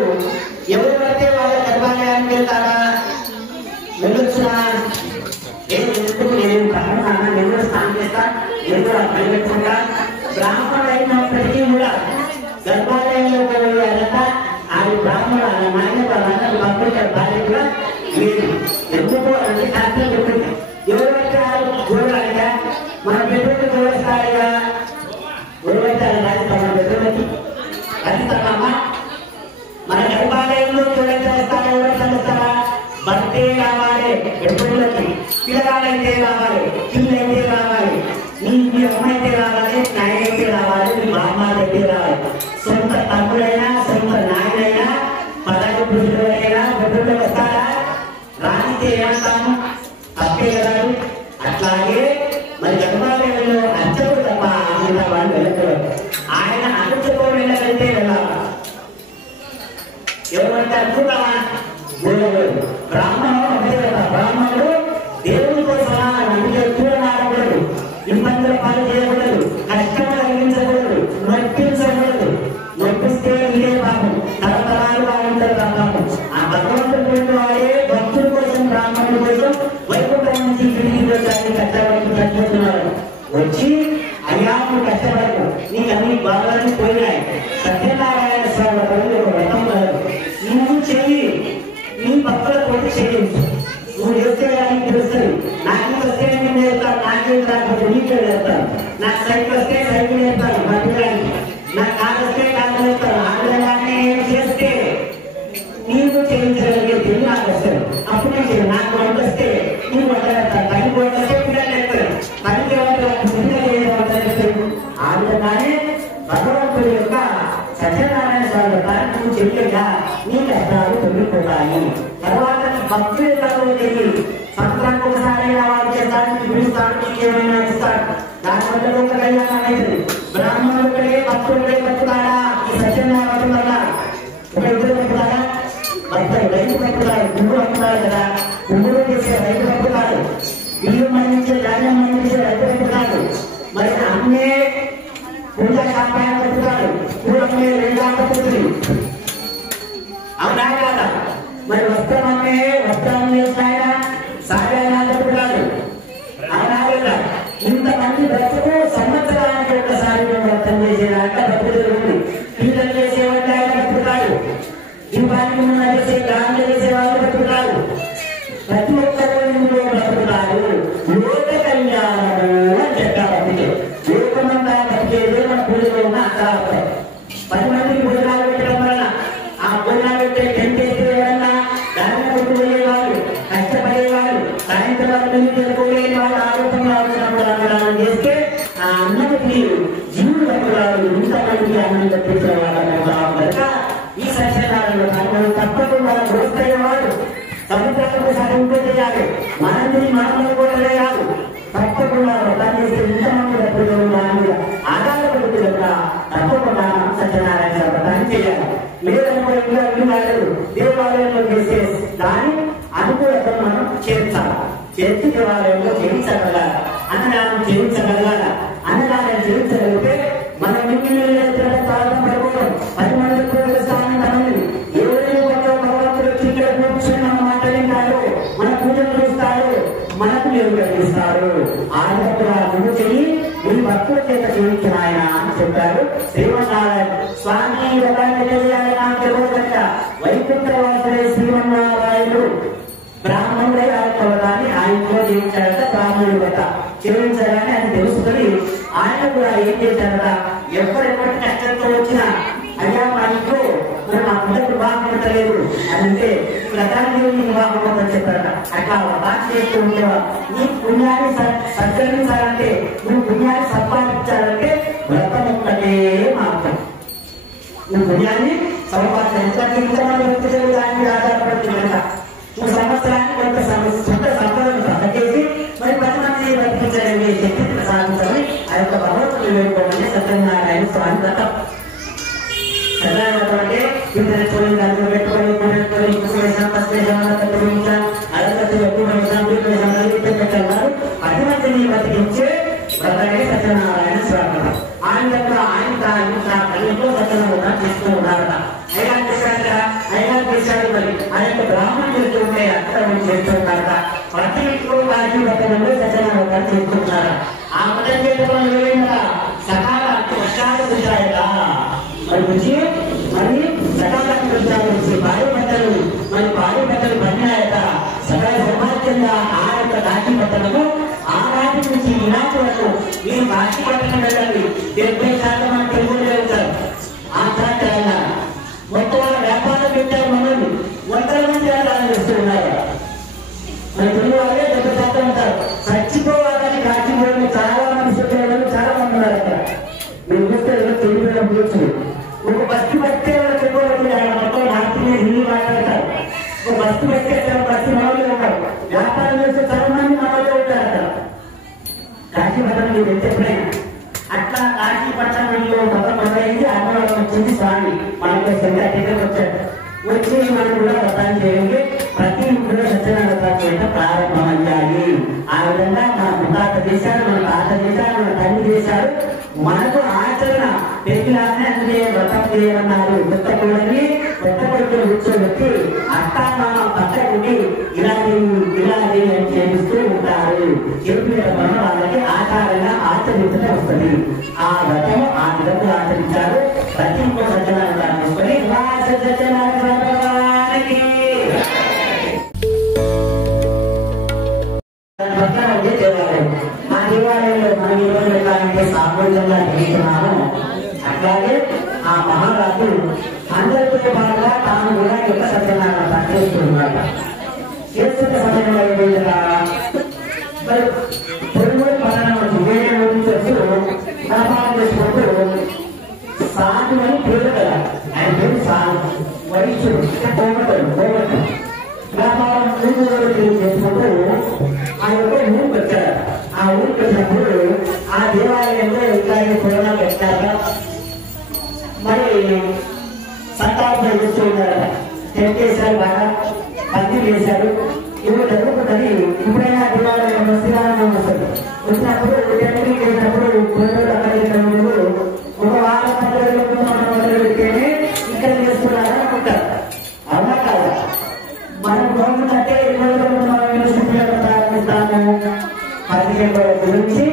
ఎవరు పడితే వాళ్ళ దేవాలయానికి వెళ్తారా? వెళ్ళొచ్చునా? ఎందుకు నేను కనుకున్నాను, నేను స్నానం చేస్తా, నేను పెట్టుకుంటా. బ్రాహ్మణుడు అయినప్పటికీ కూడా గర్భాలయంలో వెళ్ళారంట. ఆ బ్రాహ్మణుడు నాయన పంపించారు భార్య కూడా లేదు. ఎందుకు అంటే శాస్త్రం చెప్పింది. ఎవరు పడితే చూడాలిగా మన పెద్దలు చూస్తారుగా, ఎవరు పడతారు మన పెద్దలకి ఖచ్చితంగా మన గర్భాలయంలో చూడేస్తారా? ఎవరు చదువుతారా? భర్తే రావాలి, పెద్దలకి పిల్లగాడైతే రావాలి, పిల్లలైతే రావాలి, మీ అమ్మైతే రావాలి, నాయనైతే రావాలి, మీ బామ్మాలైతే రావాలి. సొంత తమ్ముడైనా సొంత నాయనైనా పదవి పురుషుడైనా పెద్దలు వస్తారా? రానితే ఏమంటాము? తప్పే కదా. అట్లాగే మరి గర్భాలయంలో అర్చకుడు తప్ప ఆయన వాళ్ళు వెళ్ళకూడదు. ఆయన అర్చకుడు వెళ్ళగలిగితే వెళ్ళాలి. ఎవరంటే అద్భుతమా? బ్రాహ్మణుడు అదే కదా. బ్రాహ్మణుడు దేవునితో సమానం. అందుకే చూడకూడదు, ఇబ్బందుల పాలు చేయకూడదు, కష్టం కలిగించకూడదు, నొప్పించకూడదు. నొప్పిస్తే ఇదే పాపం, తరతరాలుగా ఉంటుంది పాపం. ఆ భగవంతుడు వాడే భక్తుల కోసం, బ్రాహ్మణుల కోసం వైకుంఠం నుంచి తిరిగి కష్టపడుతున్నారు. వచ్చి అయ్యా నువ్వు కష్టపడకు, నీకు అన్ని బాధలన్నీ పోయినాయి. సత్యనారాయణ స్వామి ఒక వ్రతం నువ్వు చెయ్యి, నీ భక్తులతో చేయించు. నువ్వు చేస్తే కానీ తెలుస్తుంది. నాకు వస్తే నేను నేర్తాను, నాకేం రాకపోతే నీకే నేర్తాను. నాకు సైకిల్ వస్తే సైకిల్ నేర్తాను బతకడానికి, నాకు కాదు వస్తే కాదు నేర్తాను. ఆ విధంగా నేను చేస్తే నీకు చేయించగలిగే తెలివి నాకు వస్తాను. అప్పుడు నేను జరుగుతాయి. తర్వాత భక్తులు తగ్గుతుంది. సంవత్సరానికి ఒకసారి వాళ్ళు చేస్తాడు, పిలుస్తాడు, మీకు ఏమైనా ఇస్తాడు. దానివల్ల లోక కళ్యాణం అయింది. బ్రాహ్మణుడే భక్తుడే బతుకుతాడా? ఈ సత్యనారాయణ వల్ల ఒక ఇద్దరు బతుకుతాడా? భక్తులు రైతు బతుకుతాడు, గుండు బతుకుతాడు కదా. గుండులో చేసే రైతు బతుకుతాడు, ఇల్లు మందించే ధాన్యం మందించే రైతు బతుకుతాడు. మరి అమ్మే పూజా సాంప్రదాయం బతుకుతాడు, పూలమ్మే రెండా బతుకుతుంది. అవునా కాదా? మరి వస్త్రం అమ్మే వస్త్రాన్ని వస్తాయా సాగాయన బతుకుతాడు. అవునా కదా? ఇంతమంది బ్రతుకు సంవత్సరానికి ఒకసారి వ్రతం చేసేదాక బతుకుతుంది. పిల్లలు చేసేవాళ్ళు ఆయన బతుకుతాడు, దీపానికి ముందు చేసే గ్రామాలు చేసే వాళ్ళు బతుకుతారు. ప్రతి ఒక్కరు ఇందులో బతుకుతారు. లోక కళ్యాణము అని చెప్పాలి. లోకమంతా బతికేదే మన పూజలో ఉన్న అక్కడ 10 మందికి భోజనాలు పెట్టడం వలన ఆ భోజనాలు పెట్టే టెంటేసి ఎవరన్నా దాన్ని కొట్టుకుపోయేవాళ్ళు, కష్టపడేవాళ్ళు, సాయంత్రం వరకు తెలుసుకోలేని వాళ్ళు ఆరోగ్యంగా అన్నదానం చేస్తే ఆ అన్నకి జీవులు బతుకుతారు. ఇంతమందికి అన్నం తెప్పించే వాళ్ళ కనుక ఈ సత్యనారాయణ మనం తప్పకుండా ప్రోత్సహించేవాడు. సముద్రాలకు సరిగ్గా చేయాలి. మనల్ని మనల్ని కూడా కాదు, తప్పకుండా వ్రతం చేసే ఇంతమంది డబ్బులు ఆధారపడుతుంది కదా. తప్పకుండా సత్యనారాయణ వ్రతాన్ని చేయాలి. లేదనుకో ఇంకా ఇల్లు దేవాలయంలో చేసే దాని అనుకూలతను మనం చేర్చాలి. చేర్చి దేవాలయంలో చేయించగలగాలి, అన్నదానం చేయించగలగాల. అన్నదానం చేయించగలిగితే మనం ప్రార్థన పడుకోవడం 10 మంది స్థానం మనల్ని ఎవరైనా భగవంతుడు ఇక్కడ కూర్చొని మనం మాట్లాడినాడు, మన పూజలు చూస్తాడు, మనకు నేను కలిగిస్తాడు. ఆడపడుగా ముందు చెయ్యి మీ భక్తుల చేత చేయించిన ఆయన అని చెప్పారు. శ్రీమన్నారాయణ స్వామి వ్రతాన్ని తెలియాలి నాకు తెలియదట. వైకుంఠవాసుడే శ్రీమన్నారాయణుడు బ్రాహ్మణుడే వ్రతాన్ని ఆయనలో చేయించాడట. బ్రాహ్మణుడు వ్రత చేయించాలని ఆయన తెలుసుకొని ఆయన కూడా ఏం చేశాడట, ఎప్పుడెప్పటి కష్టంతో వచ్చినా అయ్యా మా ఇంట్లో మరి మా మొదటి వివాహం పెట్టలేదు అని అంటే వ్రతానికి వివాహం అని చెప్పారట. అట్లా వ్రతాన్ని చేస్తూ ఉండేవారు. నీ పుణ్యాన్ని సత్కరించాలంటే, నువ్వు పుణ్యాన్ని సంపాదించాలంటే వ్రతం ఒక్కటే మార్గం. నువ్వు పుణ్యాన్ని సంపాదించాలంటే ఇంతమంది వ్యక్తులు దానికి ఆధారపడుతుంది కనుక నువ్వు సంవత్సరానికి కొంత సొంత సంపదను ప్రకటించి మరి 10 మంది బతికించడమే శక్తిని ప్రసాదించాలని ఆ యొక్క భగవంతుని వేడుకోవడమే సత్యనారాయణ స్వామి వ్రతం. సత్యనారాయణ అంటే ఇద్దరు చూడండి దాంట్లో పెట్టుకొని పెట్టారు. 10 మందిని బతికించే వ్రతమే సత్యనారాయణ స్వామి వ్రతం. ఆయన యొక్క కళ్ళతో సత్యనారాయణ చేస్తూ ఉన్నారట. అయ్యారు చేశాడు. మరి ఆ యొక్క బ్రాహ్మణులు ఉంటే అక్కడ చేస్తూ ఉన్నారట. ప్రతి ఇంట్లో వారికి వ్రతంలో సత్యనారాయణ చేస్తున్నారా. ఆ వ్రతం చేయడం ఏమైనా సకాలానికి వర్షాలు వచ్చాయట. మరి వచ్చి మరి సకాలానికి వర్షాలు వచ్చి భార్య బట్టలు పడినాయట. సకల సమాజంగా ఆ యొక్క కాశీ పట్టణము ఆ నాటి నుంచి ఈనాటి వరకు మీరు కాశీ పట్టణం వెళ్ళండి. 70% మన తెలుగులో వెళ్తారు. ఆ తర్వాత మొత్తం వ్యాపారం పెట్టారు. మనల్ని 100 మంది వ్యాపారం చేస్తూ ఉన్నారు. మన తెలుగు వాళ్ళే 70% ఉంటారు. చచ్చిపోవాలని కాశీపోయిన చాలా మంది చెప్పేవాళ్ళు చాలా మంది ఉన్నారు అక్కడ. మీరు చూస్తే తెలుగు ఒక బస్సు పట్టే వాళ్ళు చెప్పేవాళ్ళు మొత్తం మాత్రమే హిందీ మాట్లాడతారు. ఒక బస్సు పెట్టే బస్సు మనలో ఉంటారు. వ్యాపారం చేస్తే చాలా మంది మనలో ఉంటారు అక్కడ. కాశీపట్నం మీరు ఎప్పుడైనా అట్లా కాశీపట్నంలో మతం మొదలైంది. అన్నవరం వచ్చింది స్వామి మనకు దగ్గరికి వచ్చాడు. వచ్చి మనం కూడా వ్రతాన్ని చేయండి. ప్రతి ఇంట్లో సత్యనారాయణ వ్రతం చేయడం ప్రారంభమయ్యాయి. ఆ విధంగా మన ముతాత చేశారు, మన తాత చేశారు, మన తండ్రి చేశారు. మనకు ఆచరణ పెరిగిలాగానే అందుకే వ్రతం చేయమన్నారు. కొత్త పిల్లల్ని కొత్త కొడుకులు కూర్చోబెట్టి అట్టా మనం పక్కకుండి ఇలాంటి అని చేపిస్తూ ఉంటారు. చేపించడం వల్ల వాళ్ళకి ఆచారంగా ఆచరించడం వస్తుంది. ఆ వ్రతం ఆ విధంగా ఆచరించారు. ప్రతి ఇంకో సత్యనారాయణ తీసుకొని సత్యనారాయణకి ఆ దేవాలయంలో మనం ఈరోజు ఎలాంటి సామూహికంగా జీవిస్తున్నాము. అట్లాగే ఆ మహారాజు అందరితో పాటుగా తాను కూడా యొక్క సత్యనారాయణ చేస్తున్నాడు. చేస్తున్న సమయంలో ఏమైందా మరి పొరుగుడు పట్టణం వేరే నుంచి వచ్చి వ్యాపారం చేసుకుంటూ సాగు అని పేరు కదా. ఆయన పేరు సాగు వైశ్యుడు పోగొట్టాడు. ఇప్పుడైనా దేవాలయం శ్రీరామం వస్తుంది. వచ్చినప్పుడు టెంపుల్కి వెళ్ళినప్పుడు ఒక వారం మొదలు పెడితేనే ఇక్కడ చేస్తున్నారని అనుకుంటారు. అవునా కాదా? మనం గవర్నమెంట్ అంటే ప్రారంభిస్తాము 15 గురించి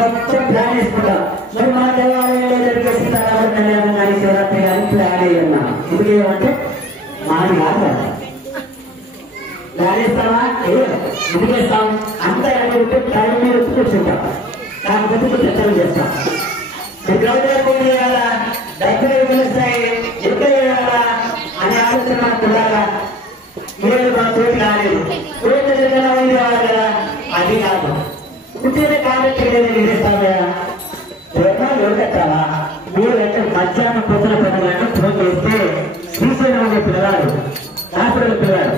మొత్తం ప్లాన్ వేసుకుంటాం. మరి మన దేవాలయంలో జరిగే సీతారామ కళ్యాణం కానీ శివరాత్రి కానీ ప్లాన్ అయ్యి ఉన్నాం. ఇప్పుడు ఏమంటే మాది కాదు కదా, ప్లాన్ వేస్తామా? ఎందుకు వేస్తాం? అంతా ఉంటే టైం మీద కూర్చుంటాం. కాకపోతే చర్చలు చేస్తాం. దగ్గర చేయాలా, దగ్గర వస్తాయి, ఎక్కడ చేయాలా అనే ఆలోచన మనకు ఉండాలా? ఈరోజు మన తోటి కాలేదు, రోజు కావాలి కదా, అది కాదు. పుట్టిన కాబట్టి నిర్దేస్తాం కదా, ఎవరు కట్టాలా? మీరు ఎక్కడ మధ్యాహ్నం పొద్దున పిల్లలను ఫోన్ చేస్తే శ్రీశైలం పిల్లవాడు హాస్పిటల్ పిల్లవాడు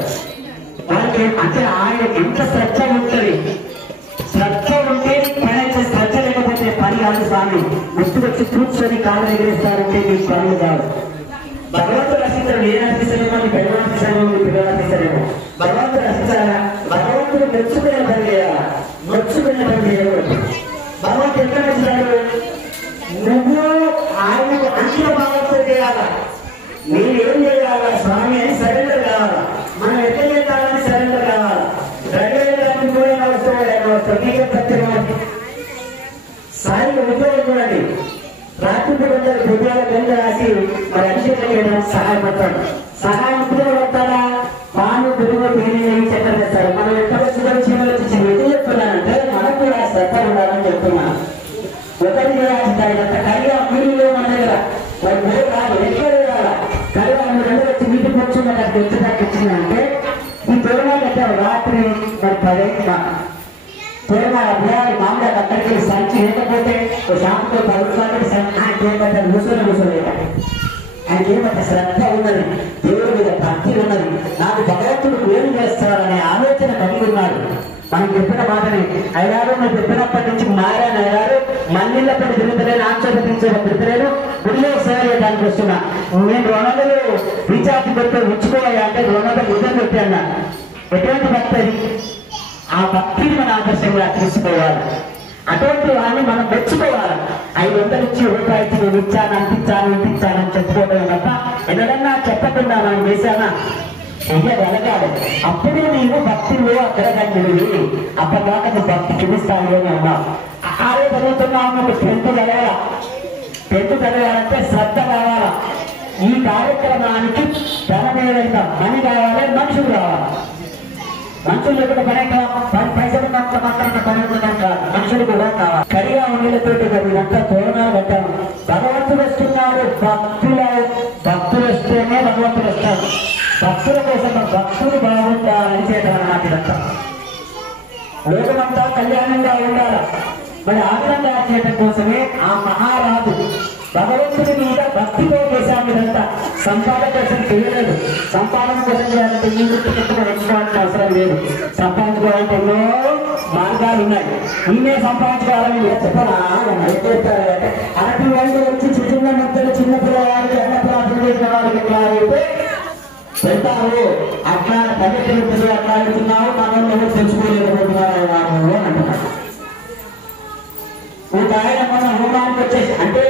వాళ్ళకి అంటే ఆయన ఎంత శ్రద్ధ ఉంటుంది. శ్రద్ధ ఉంటే పని, శ్రద్ధ లేకపోతే పని కాదు స్వామి. గుర్తుకొచ్చి కూర్చొని కాళ్ళు ఎగిరిస్తారంటే మీకు పనులు కాదు. భగవంతుడు రక్షించడం, నేను రక్షిస్తానేమో, నీ పిల్లలు రక్షిస్తానేమో, నీ పిల్లలు రక్షిస్తానేమో. భగవంతుడు రక్షించాలా? భగవంతుడు మెచ్చుకునే పని చేయాలా, మెచ్చుకునే పని చేయకూడదు. భగవంతుడు ఎక్కడ మెచ్చుతాడు? నువ్వు ఆయనకు అంకిత భావంతో చేయాలా. నేనేం చేయాలా స్వామి అని సరెండర్ కావాలా. మనం ఎట్లా చేయాలని సరెండర్ కావాలా. రెడీ కూడా వస్తాడు నీకే ప్రత్యేకం. సాయంత్రం ఉద్యోగం చూడండి, రాత్రి ఉద్యోగాలు గంట రాసి మరి అభిషేకం చేయడానికి సహాయపడతాడు. సహాయం ఉపయోగపడతాడా? పాను గురువు పేరు చక్కెర చేస్తాడు. మనం ఎక్కడ చీమలు వచ్చి ఎందుకు చెప్తున్నానంటే మనకు కూడా శ్రద్ధ ఉండాలని చెప్తున్నాను. ఒకటి రాసిస్తాడంట కరిగా మీరు మన దగ్గర మరి కాదు ఎక్కడ కరిగా 2 వచ్చి వీటికి కూర్చున్న వచ్చేదాకా వచ్చిందంటే ఈ తోరణాలు కట్టారు. రాత్రి మరి 10 తోరణాలు అభియాలు మామూలుగా అక్కడికి సంచి లేకపోతే షాంపుతో 10 రూపాయలకి ఆయన ఏమంటారు కూర్చోలేక ఆయన ఏమంటే శ్రద్ధ ఉన్నది, దేవుడి మీద భక్తి ఉన్నది, నాకు భగవంతుడు ఏం చేస్తారనే ఆలోచన కలిగి ఉన్నాడు. మనం చెప్పిన మాటని అయ్యారు, నువ్వు చెప్పినప్పటి నుంచి మారాను అయ్యారు, మన్నిళ్ళప్పటి తిరుగుతలేను, ఆక్షేపించలేదు, గుడిలో సేవ చేయడానికి వస్తున్నా. నేను 200 రీఛార్జ్ పెట్టి ఉంచుకోవాలి అంటే 200 గుడ్డలు పెట్టి అన్నా. ఎటువంటి భక్తి అది? ఆ భక్తిని మన ఆదర్శంగా తీసుకోవాలి. అటువంటి వాడిని మనం మెచ్చుకోవాలి. 500 ఇచ్చి రూపాయి ఇచ్చి నేను ఇచ్చాను, అంటించానని చెప్పుకోవడం తప్ప ఎన్నడన్నా చెప్పకుండా మనం చేశానా? వెలగాడు. అప్పుడు నీవు భక్తిలో అక్కడ కంటివి. అప్పటిదాకా నువ్వు భక్తి చూపిస్తాను అని అన్నావు. ఆడే చదువుతున్నావు, నువ్వు 10th చదవాలా. 10th చదవాలంటే శ్రద్ధ కావాలా. ఈ కార్యక్రమానికి ధనమేదంట మని కావాలి, మనుషులు కావాలి. మనుషులు లేకుండా పైసలు మాత్రం పని కాదు, మనుషులు కూడా కావాలి. కరిగా నీళ్ళతోటి ఇదంతా తోరణాలు కట్టాము. భగవంతుడు వస్తున్నాడు. భక్తులు వస్తేనే భగవంతుడు వస్తాడు. భక్తుల కోసం భక్తులు బాగుండాలని చేయడం అన్నమాట. ఇదంతా లోకమంతా కళ్యాణంగా ఉండాలి. మరి ఆనందంగా చేయడం కోసమే ఆ మహారాజు భగవంతుడి మీద భక్తితో చేశాము. ఇదంతా సంపాదన కోసం చేయలేదు. సంపాదన కోసం చేయాలంటే ఈ గుర్తుపెట్టుకుని వచ్చుకోవాల్సిన అవసరం లేదు. సంపాదించుకోవాలంటే ఎన్నో మార్గాలు ఉన్నాయి. ఈయనే సంపాదించుకోవాలని చెప్పనా? అరటి వాళ్ళు వచ్చి చిన్న మధ్యలో చిన్న పిల్లవాడికి అన్నప్రాసం చేసిన వాళ్ళకి ఎట్లా అయితే వెళ్తారు. అట్లా పల్లెటూరు అట్లా వెళ్తున్నావు, మనం ఎవరు తెలుసుకోలేకపోతున్నారు అని అంటున్నాడు. ఒక ఆయన మన హోమానికి వచ్చేసి అంటే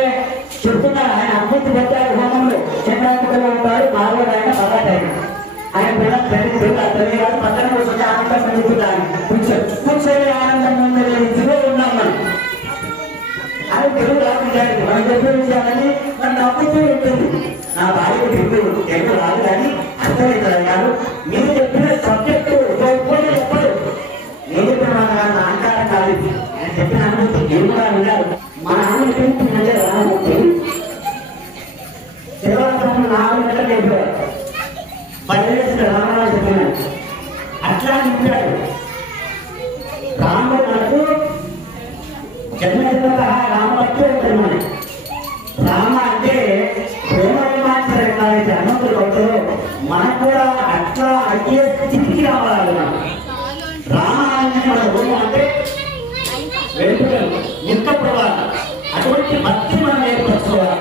చెప్తున్నారు. ఆయన అభివృద్ధి పెట్టారు హోమంలో. చంద్రాంతలో ఉంటాడు, 4వ ఆయన పర్వాలేదు. ఆయన తెలియదు పక్కన కూర్చొని ఆనందం పెరుగుతున్నాను. కూర్చొని ఆనందం ఉందో ఉన్నాం మనం. ఆయన తెలుగు రాదు, మనం చెప్పే విషయాలని మన నవ్వుతూ ఉంటుంది. నా భార్య తెలుగు రాదు కానీ అర్థమవుతుంది అన్నారు. మీరు చెప్పిన సబ్జెక్టు చెప్పడు. నేను చెప్పిన మన అంటారా కాదు. ఆయన చెప్పిన అనుభూతి నేను కూడా విన్నారు. మా నాన్న పెంచుతుందంటే రామూర్తి శివరాత్రి 4 గంటలు చెప్పారు. 10 రామరాజు చెప్పినాడు. అట్లా చెప్పాడు. రాముడు మనకు జన్మ రామభక్తి ఉంటుంది. మన రామ అంటే ప్రేమ విమాచరణ ఎట్లయితే హనుమంతుడు భక్తులు మనకు కూడా అట్లా అయ్యే స్థితికి రావాలి. మనం రామాయణ అంటే వెంటుకలు నింపబడాలి. అటువంటి భక్తి మనం ఏర్పరచుకోవాలి.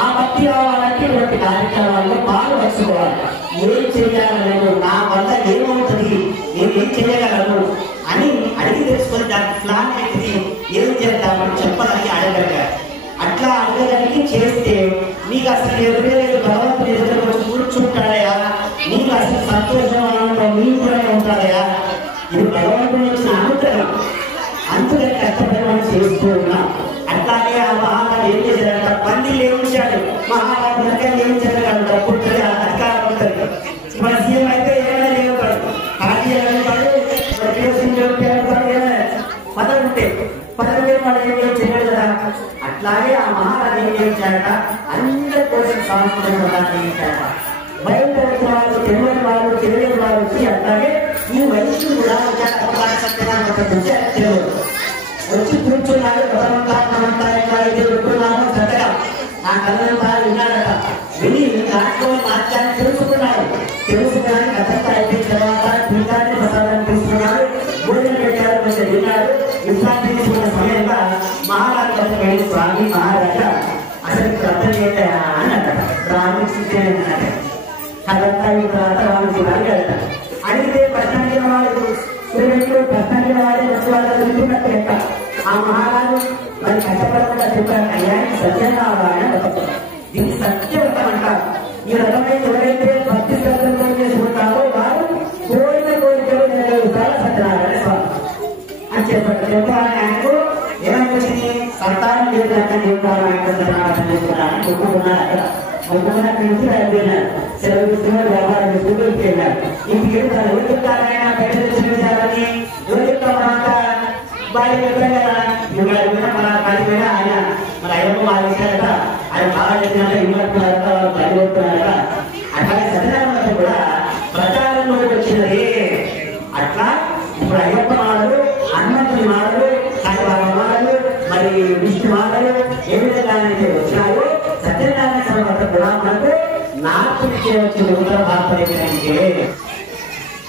ఆ భక్తి రావాలంటే ఇటువంటి కార్యక్రమాల్లో పాల్పరచుకోవాలి. ఏం చేయాలనేది నా వల్ల చేస్తే నీకు అసలు ఎదురు భగవంతుని ఎదురు కూర్చుంటాడయా, నీకు అసలు సంతోషం ఆనందం నీకు కూడా ఉంటాడయా. ఇది భగవంతుని వచ్చిన అనుగ్రహం. అందుకని కష్టపడి మనం చేస్తూ ఉన్నాం. అట్లాగే ఆ మహారాజు ఏం చేశాడంట, పందిలు ఏమించాడు, మహారాజు దగ్గర ఏమించాడు కాబట్టి పుట్టిన అధికారం ఉంటుంది. మన సీఎం అయితే ఏమైనా చేయగలుగుతాడు, పార్టీ చేయగలుగుతాడు, పదవి ఉంటే పదవి వాడు ఏం చేయడు కదా. అట్లాగే ఆ మహారాజు ఏం చేయించాడట, అందరి కోసం సాంస్కృతిక చేయించాడట. బయట వచ్చిన వాళ్ళు, తెలియని వాళ్ళు, తెలియని వాళ్ళు వచ్చి అట్లాగే ఈ వయస్సు కూడా సత్యనారాయణ వచ్చి కూర్చున్నాడు. భగవంతా ఎక్కడైతే పెట్టుకున్నామో చక్కగా నా కళ్ళంతా విన్నాడట. విని దాంట్లో నాట్యాన్ని తెలుసుకున్నాడు. తెలుసుకుని కథంతా అయిపోయిన తర్వాత పీఠాన్ని ప్రసాదాన్ని తీసుకున్నాడు. భోజనం పెట్టాడు, కొంచెం విన్నాడు. విశ్రాంతి తీసుకున్న సమయంలో మహారాజు వెళ్ళి స్వామి మహారాజా అసలు ఇప్పుడు అర్థం చేయాలా అని అంటాడు. రాము సిద్ధంటే కథంతా ఈ తర్వాత రాముడికి అడిగాడట. అడిగితే ప్రశ్నించిన వాళ్ళు ప్రశ్నించిన వాడే వాళ్ళు తెలుసుకున్నట్టు లెక్క. ఆ మహారాజు మరి కష్టపడకుండా చెప్పారు, అయ్యా సత్యనారాయణ వ్రతం, ఇది సత్యవ్రతం అంటారు. ఈ రకమైన ఎవరైతే భక్తి శ్రద్ధలతో చేసుకుంటారో వారు కోరిన కోరికలు నెరవేరుతారు సత్యనారాయణ స్వామి అని చెప్పారు. చెప్పాలని ఆయనకు ఏమైపోయింది, సంతానం చేసినట్టు సత్యనారాయణ చేసుకున్నారని ఒప్పుకున్నారు. అక్కడ ఒప్పుకున్నట్టు నుంచి అయిపోయినారు. సెలవు తీసుకున్నారు, వ్యాపారం చేసుకుంటూ వెళ్ళారు. ఇంటికి వెళ్తారు. ఎవరు చెప్తారైనా బయట తెచ్చిన విషయాలని ఎవరు చెప్తామన్నమాట బాగా చెప్పారు కదా. మన కాడిపోయినా ఆయన మన అయ్యప్ప ఆలోచించారట, ఆయన బాగా చెప్పినాక ఇవ్వట్టున్నారట, వాళ్ళు పడిపోతున్నారట. అట్లాగే సత్యనారాయణ కూడా ప్రచారంలోకి వచ్చినది. అట్లా ఇప్పుడు అయ్యప్ప మాటలు, హనుమంతుని మాటలు, సాయిబాబా మాటలు, మరి విష్ణు మాటలు ఏ విధంగా అయితే వచ్చినాయో సత్యనారాయణ స్వామి కూడా మనకు నార్త్ చేయవచ్చు. ఉత్తర భారతదేశానికి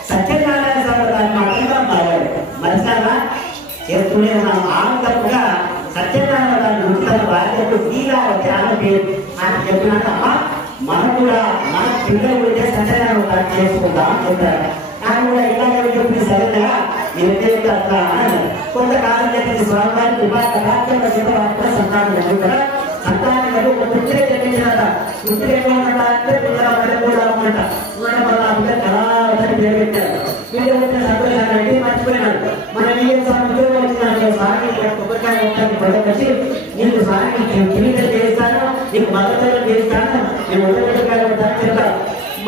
సత్యనారాయణ స్వామి దాన్ని మాత్రంగా మారాడు. మనసారా చేస్తూనే ఉన్నాం. ఆనందంగా సత్యనారాయణ గారిని ఉత్తర భారతకు శ్రీరావతి ఆమె నాకు చెప్పినట్టు అమ్మ మనం కూడా మన పిల్లలు కూడా సత్యనారాయణ గారు చేసుకుందాం అని చెప్పారు. నాకు కూడా ఇలాగే చెప్పి సరేనా నేనే అట్లా కొంతకాలం చెప్పిన స్వామి రాష్ట్రంలో సంతానం కదా. సంతానం ఒక పుత్రే జన్మించినట. పుత్రి ఏమన్నట, పిల్లల కూడా అన్నమాట. కళావతని పేరు పెట్టారు. పిల్లలు వచ్చిన సంతోషాన్ని మర్చిపోయినాడు. మనం ఏం ఉద్యోగం వచ్చిన స్వామి కొబ్బరికాయ మొత్తాన్ని పడకొచ్చి నీకు స్వామి కిరీటం చేస్తాను, నీకు మద్దతు చేస్తాను, నేను ఉదయకాయ చెప్తాను.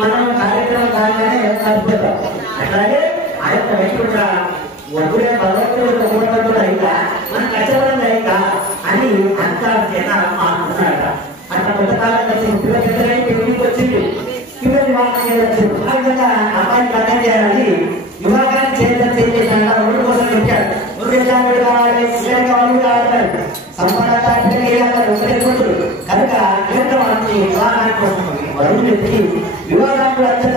మనం కార్యక్రమం కాగానే సరిపోతాం. అట్లాగే ఆ యొక్క వ్యక్తి కూడా వద్దులే భగవంతుడు కూడా అయినా మనం కష్టపడం అయినా అని అంటారు చేత అనుకున్నాడట. అట్లా కొంతకాలం వచ్చి పిల్లలకి వచ్చింది. పిల్లలు వివాహం చేయవచ్చు. ఆ విధంగా అమ్మాయిని కట్టం చేయాలని వివాహాన్ని చేసేసాడు. ఒళ్ళు కోసం పెట్టాడు. ఒళ్ళు కావాలి, పిల్లలు కావాలి, సంపాదన కనుక వాళ్ళకి వివాహాన్ని కోసం వరుణ్ ఎత్తి వివాహానికి అత్యంత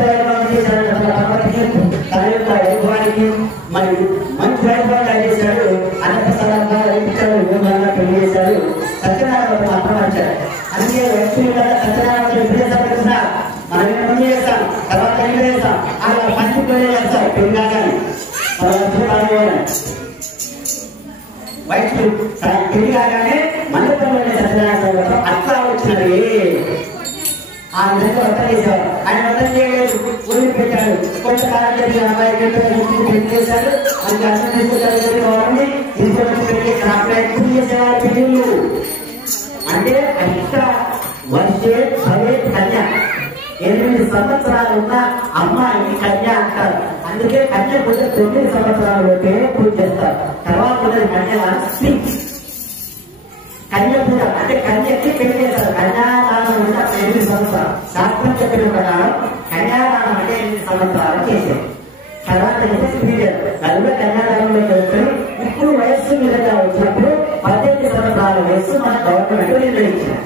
చేశాడు. తన యొక్క వైభవానికి మరి మంచి వైభవాన్ని చేశాడు. అన్నప్రసాదంగా పెళ్లి చేశాడు. సత్యనారాయణ అప్రమాచారు. అందుకే వ్యక్తి సత్యనారాయణ విదేశాలు మనం ఏమన్నా చేస్తాం, తర్వాత ఏం చేస్తాం, అలా మంచి పెళ్లి చేస్తాం. పెళ్లి కాగానే వయసు పెళ్లి కాగానే మండపంలోనే సత్యనారాయణ అట్లా వచ్చినది. ఆ విధంగా వ్రతం చేశారు. ఆయన వ్రతం చేయలేదు, ఊరికి పెట్టాడు. కొంతకాలం జరిగిన అబ్బాయి పెళ్లి చేశాడు. అది అర్థం తీసుకొచ్చారు. వాళ్ళని తీసుకొచ్చి పెళ్లి చేశారు. అబ్బాయి పూజ చేసేవారు పెళ్లిళ్ళు అంటే అంత వచ్చే భవే కన్య. 8 సంవత్సరాలు ఉన్న అమ్మాయిని కన్య అంటారు. అందుకే కన్య పూజ 9 సంవత్సరాలు పూజ చేస్తారు. తర్వాత కన్య కన్య పూజ అంటే కన్యకి పెళ్లి చేస్తారు. కన్యాదానం ఉన్న 8 సంవత్సరాలు. శాస్త్రం చెప్పిన ప్రకారం కన్యాదానం అంటే 8 సంవత్సరాలు చేశారు. తర్వాత నలుగురు కన్యాదానంలో చేస్తారు. ఇప్పుడు వయస్సు విధంగా వచ్చినప్పుడు 18 సంవత్సరాల వయస్సు మన గవర్నమెంట్ నిర్ణయించారు.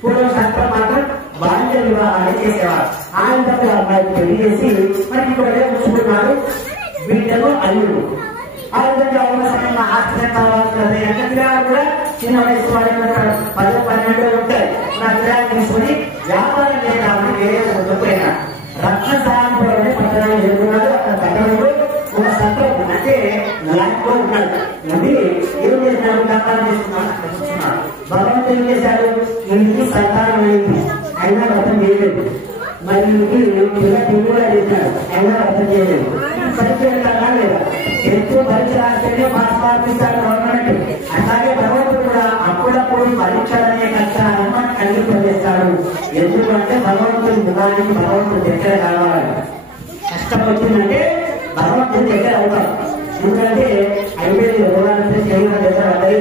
పూర్వం శాస్త్రం మాత్రం బాల్య వివాహాన్ని చేసేవారు. ఆ విధంగా అబ్బాయికి పెళ్లి చేసి మనకి ఇప్పుడే ఉంచుకున్నారు బిడ్డలు అల్లుడు. ఆ విధంగా ఉన్న సమయంలో ఆశ్చర్యం కావాల్సి కూడా చిన్న వయసు వాడి 10-12 ఉంటాయి. నా విరాన్ని తీసుకుని వ్యాపారం చేయడానికి వేరే పోయినా రత్న సాయంత్రం పట్టణాలు ఎదుర్కొన్నాడు. అక్కడ పట్టణంలో ఒక సంతం అంటే ల్యాండ్లో ఉన్నాడు. అది ఏం చేసినాడు, వ్యాపారం చేస్తున్నాడు. భగవంతుడు ఏం చేశాడు, ఇంటి చేయలేదు. మరి కూడా చేశాడు, అయినా అర్థం చేయలేదు. పరీక్ష పెట్టాలా లేదా? ఎక్కువ పరీక్ష రాస్తేనే పాస్ మార్పిస్తాడు గవర్నమెంట్. అలాగే భగవంతుడు కూడా అప్పుడప్పుడు పరీక్షలనే కష్టాలను మనకు కలిగింపజేస్తాడు. ఎందుకంటే భగవంతుడి ముఖానికి భగవంతుడి దగ్గర కావాలి. కష్టం వచ్చిందంటే భగవంతుడి దగ్గర అవుతాం. ఎందుకంటే అయిపోయింది ఎవరంటే శరీరం దగ్గర అవ్వాలి,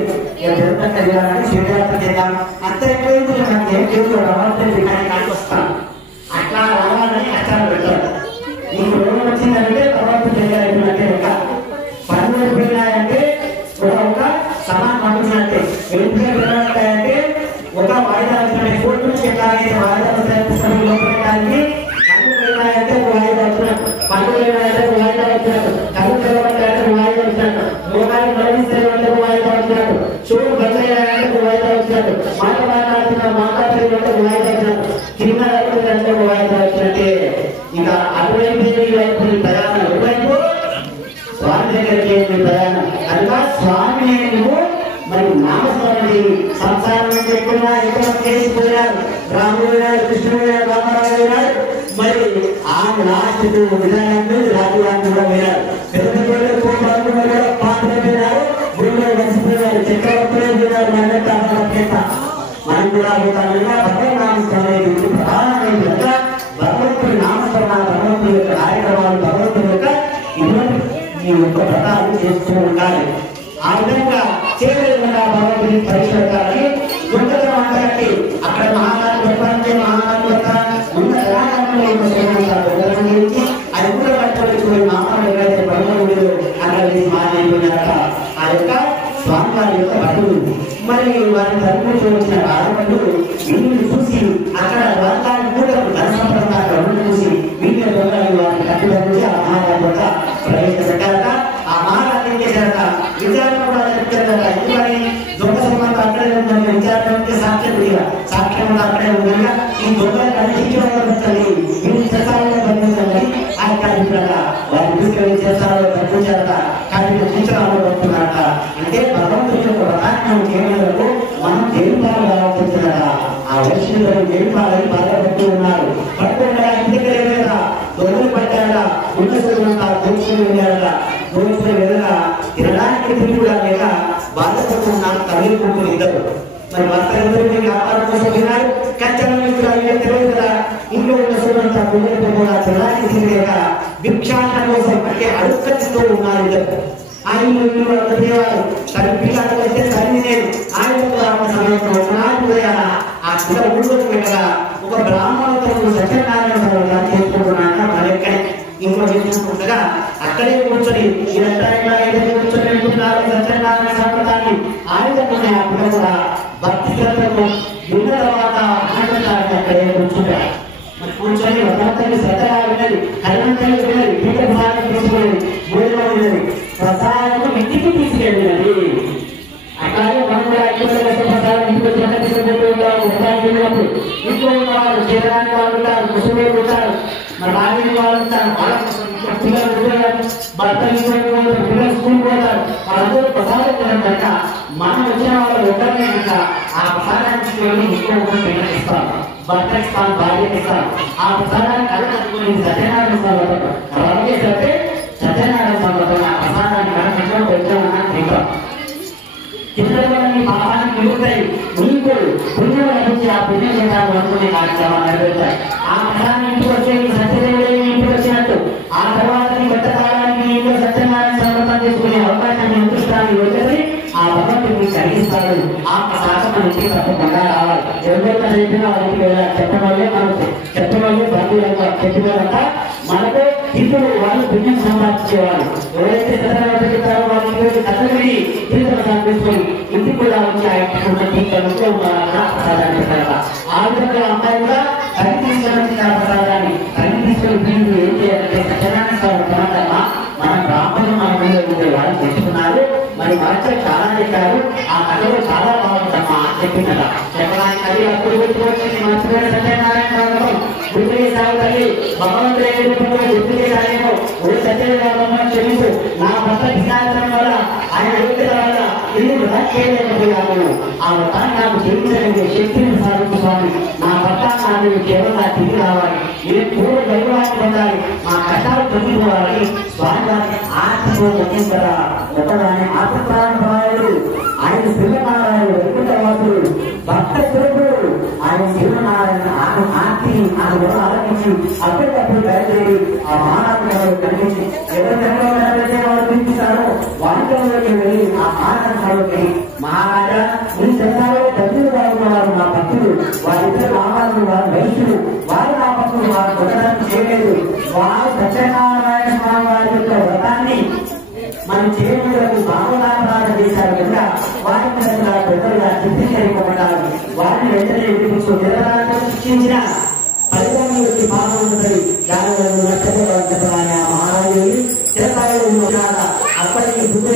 జరుగుతా కలిగాలని శరీరాత్మ చేద్దాం అంత అయిపోయింది. నాకు ఏం చేస్తూ రావాల్సింది కానీ వస్తాను అట్లా రావాలని కష్టాలు పెట్టారు. ఈ రోగం వచ్చిందంటే భగవంతుడి దగ్గర అయిపోయినట్టే. ఒక పనులు అయిపోయినాయంటే ఒక సమాన్ పంపినట్టే. ఏంటంటే ఒక వాయిదా వచ్చినట్టు కోర్టు నుంచి ఎట్లాగైతే వాయిదా పుస్తకం లోపడానికి కళ్ళు పోయినాయంటే వాయిదా వచ్చినట్టు, పనులు పోయినాయంటే వాయిదా వచ్చినట్టు, కళ్ళు తెరవట్లంటే వాయిదా వచ్చినట్టు, లోకానికి ప్రవేశిస్తే వాయిదా వచ్చినట్టు, చూడు బయటకు వాయిదా వచ్చినట్టు, మాట మాట్లాడుతున్నట్టు వాయిదా వచ్చినట్టు, చిన్న రైతులంటే వాయిదా వచ్చినట్టే. ఇక అటువైపు ప్రయాణం ఎటువైపు స్వామి దగ్గరికి ప్రయాణం. కనుక స్వామి నువ్వు మరి నామస్వామి సంసారం నుంచి ఎక్కడ చేసిపోయారు. రాముడు గారు, కృష్ణుడు గారు, రామారావు గారు, మరి ఆ లాస్ట్ విధానంలో రాజుగారు కూడా పోయారు. పెద్ద పాత్ర పోయినారు, గురువులు వచ్చిపోయారు, చక్రవర్తులు పోయినారు. మనం కూడా భగవన్నామస్వామి ప్రధానమైన భగవంతుడి నామస్మరణ, భగవంతుడి యొక్క కార్యక్రమాలు, భగవంతుడి యొక్క ఇటువంటి ఈ యొక్క వ్రతాలు చేస్తూ ఉండాలి. ఆ విధంగా చేయలేకుండా భగవంతుని పరీక్ష పెట్టాలని దుర్గతం అంటారంటే అక్కడ మహారాజు చెప్పాలంటే మహారాజు యొక్క ఉన్న తెలంగాణలో ఉన్న దుర్గతం గురించి అది కూడా పట్టుకొని మామూలు ఎవరైతే భగవంతుడు అక్కడ మాట్లాడుతున్నారట. ఆ యొక్క స్వామివారి యొక్క భక్తులు మరి వారిని తరపున వచ్చిన రాజపండు వీళ్ళని చూసి అక్కడ వర్గాన్ని కూడా ధర్మప్రదాలు చూసి వీళ్ళ దొంగలు వారిని కట్టుబడి ఆ మహారాజు యొక్క ప్రవేశపెట్టారట. ఆ మహారాజు ఏం చేశారట, విచారణ కూడా చెప్తారట. ఎందుకని దొంగ సంబంధం అక్కడే ఉందని విచారణ ఉంటే సాక్ష్యం ఉంది, సాక్ష్యం అక్కడే ఉంది. ఈ దొంగలు కనిపించాలి, వీళ్ళు చేస్తారో బంధించాలి ఆజ్ఞాపించారట. వారి తీసుకెళ్ళి చేస్తారో బంధించారట. కానీ సూచనలు పడుతున్నారట. అంటే భగవంతుడి యొక్క వ్రతాన్ని చేయడానికి మనం దేనిపాలు కావాల్సిందట. ఆ వైష్ణవులు దేనిపాలని బాధపడుతూ ఉన్నారు. పట్టుకుండా ఇంటికి లేదా దొంగలు పట్టారట, ఉన్నత దోచుకుని వెళ్ళారట. దోచుకుని వెళ్ళగా తినడానికి తిరిగి కూడా లేక బాధపడుతున్నారు తల్లిదండ్రులు ఇద్దరు. మరి భర్త ఇద్దరు వ్యాపారం కోసం తిన్నారు, కష్టం తెలియదు కదా. ఇంట్లో ఉన్న సూర్యంతా కుటుంబం కూడా తినడానికి తిరిగి లేక భిక్షాటన కోసం అంటే అడుక్కచ్చిస్తూ ఉన్నారు ఇద్దరు. ఆయన దేవారు తన పిల్లలు వస్తే తల్లి లేదు. ఆయన సమయంలో ఆ పిల్ల ఊళ్ళోకి వెళ్ళగా ఒక బ్రాహ్మణులతో సత్యనారాయణ చేసుకుంటున్నాక మరెక్కడే ఇంట్లో చేసుకుంటుండగా అక్కడే కూర్చొని ఇదంతా కూర్చొని వెళ్తున్నారు సత్యనారాయణ సంప్రదాయాన్ని. ఆయన ఆ పిల్ల కూడా భక్తి శ్రద్ధకు విన్న తర్వాత అక్కడే కూర్చుంటారు. మరి కూర్చొని వ్రతాన్ని శ్రద్ధగా విన్నది, కళ్ళంతలు విన్నది, పీఠ భాగం తీసుకున్నది, మూడవ విన్నది, ప్రసాదం ఇంటికి తీసుకెళ్ళినది. అట్లాగే మనం కూడా ప్రసాదం ఇంటికి తీసుకెళ్ళినప్పుడు ఇంట్లో వాళ్ళు చేరడానికి వాళ్ళు ఉంటారు, ముసలి ఉంటారు, మరి బాగా వాళ్ళు ఉంటారు, వాళ్ళ పిల్లలు ఉంటారు, భర్త పిల్లలు స్కూల్ పోతారు. వాళ్ళందరూ ప్రసాదం తినక మనం వచ్చిన వాళ్ళు ఒకరినే కనుక ఆ ప్రసాదాన్ని తీసుకెళ్ళి ఇంట్లో ఇస్తారు, భర్త ఇస్తాను, భార్య ఇస్తాను. ఆ ప్రసాదాన్ని కలుపుకొని సత్యనారాయణ స్వామి అలాగే చెప్తే సత్యనారాయణ స్వామి ఆ ప్రసాదాన్ని కలుపుకుంటూ పెట్టామని తింటాం. చిత్రపటాన్ని పాపాన్ని నిలుగుతాయి, నీకు పుణ్యం లభించి ఆ పుణ్యం చేతాలు అనుకునే కార్యక్రమాలు నెరవేర్తాయి. ఆ ప్రసాదాన్ని ఇంటికి వచ్చేది సత్యదేవుడు ఇంటికి వచ్చినట్టు ఆ తర్వాత కొత్త కాలానికి ఇంట్లో సత్యనారాయణ స్వామి చేసుకునే అవకాశాన్ని అందిస్తాను వచ్చేసి ఆ భగవంతుడిని కలిగిస్తాడు. ఆ ప్రసాదం మన ఇంటికి తప్పకుండా రావాలి. ఎవరైనా చెప్పినా వాళ్ళకి చెప్పడం వల్లే మనకు చెప్పడం వల్లే బంధువులంతా చెప్పినారంట మనకు ఇప్పుడు వాళ్ళు పుణ్యం సంపాదించేవాళ్ళు. ఎవరైతే చెప్తారో వాళ్ళకి కథని తీర్థప్రసాదం తీసుకొని ఇంటికి కూడా వచ్చి ఆ ఇంటికి తీర్థంతో ప్రసాదాన్ని పెట్టారట. ఆ విధంగా అమ్మాయి కూడా తల్లి తీసుకొని ఆ ప్రసాదాన్ని తల్లి తీసుకొని దీన్ని ఏం చేయాలంటే సత్యనారాయణ స్వామి ప్రమాదమ్మ మన బ్రాహ్మణులు మన ఊళ్ళో ఉండే వాళ్ళు తెచ్చుకున్నారు. మరి మరచ చాలా చెప్పారు. ఆ కథలో చాలా బాగుందమ్మా చెప్పిందట. చెప్పడానికి అది అప్పుడు గుర్తుకొచ్చింది మర్చిపోయిన సత్యనారాయణ గుర్తుకే సాగు తల్లి భగవంతుడే గుర్తుకే సాగేమో ఓ సత్యనారాయణ చెల్లించు నా భర్త విచారం వల్ల ఆయన యోగ్యత వల్ల ఇల్లు వృధా చేయలేకపోయాను. ఆ వ్రతాన్ని నాకు చేయించగలిగే శక్తిని సాధించు స్వామి. నా భర్త నాకు కేవలం తిరిగి పొంగిపోవాలి స్వామివారిని ఆత్మతో ఒక్కించరా ఒకదాని ఆత్మప్రాణాలు ఆయన శ్రీనారాయణ వెంకటవాసుడు భక్త సురభుడు ఆయన శ్రీనారాయణ ఆర్తి ఆ గుణం ఆలోచించి అప్పటికప్పుడు బయలుదేరి ఆ మహారాజు కనిపించి ఎవరైతే వారు పిలిపిస్తారో వాటిలోకి వెళ్ళి ఆ మహారాజులోకి మహారాజా ఈ సంఘాలో డబ్బులు బాగున్నారు నా భక్తులు వారిద్దరు రామాలు వారి వైద్యులు వారు నా భక్తులు వారు కొట్టడానికి చేయలేదు వారు సత్యనారాయణ స్వామి వారి యొక్క వ్రతాన్ని మనం చేయడానికి భావనారాధన చేశారు కనుక వారి పెద్దలుగా చిత్రీకరింపబడ్డారు వారిని వెంటనే విడిపించు నిరదాలను శిక్షించిన ఫలితాన్ని వచ్చి భాగం ఉంటుంది దానిలో నష్టపోవాలని ఆ మహారాజు చిరకాలంలో ఉన్నాడా అప్పటికి బుద్ధి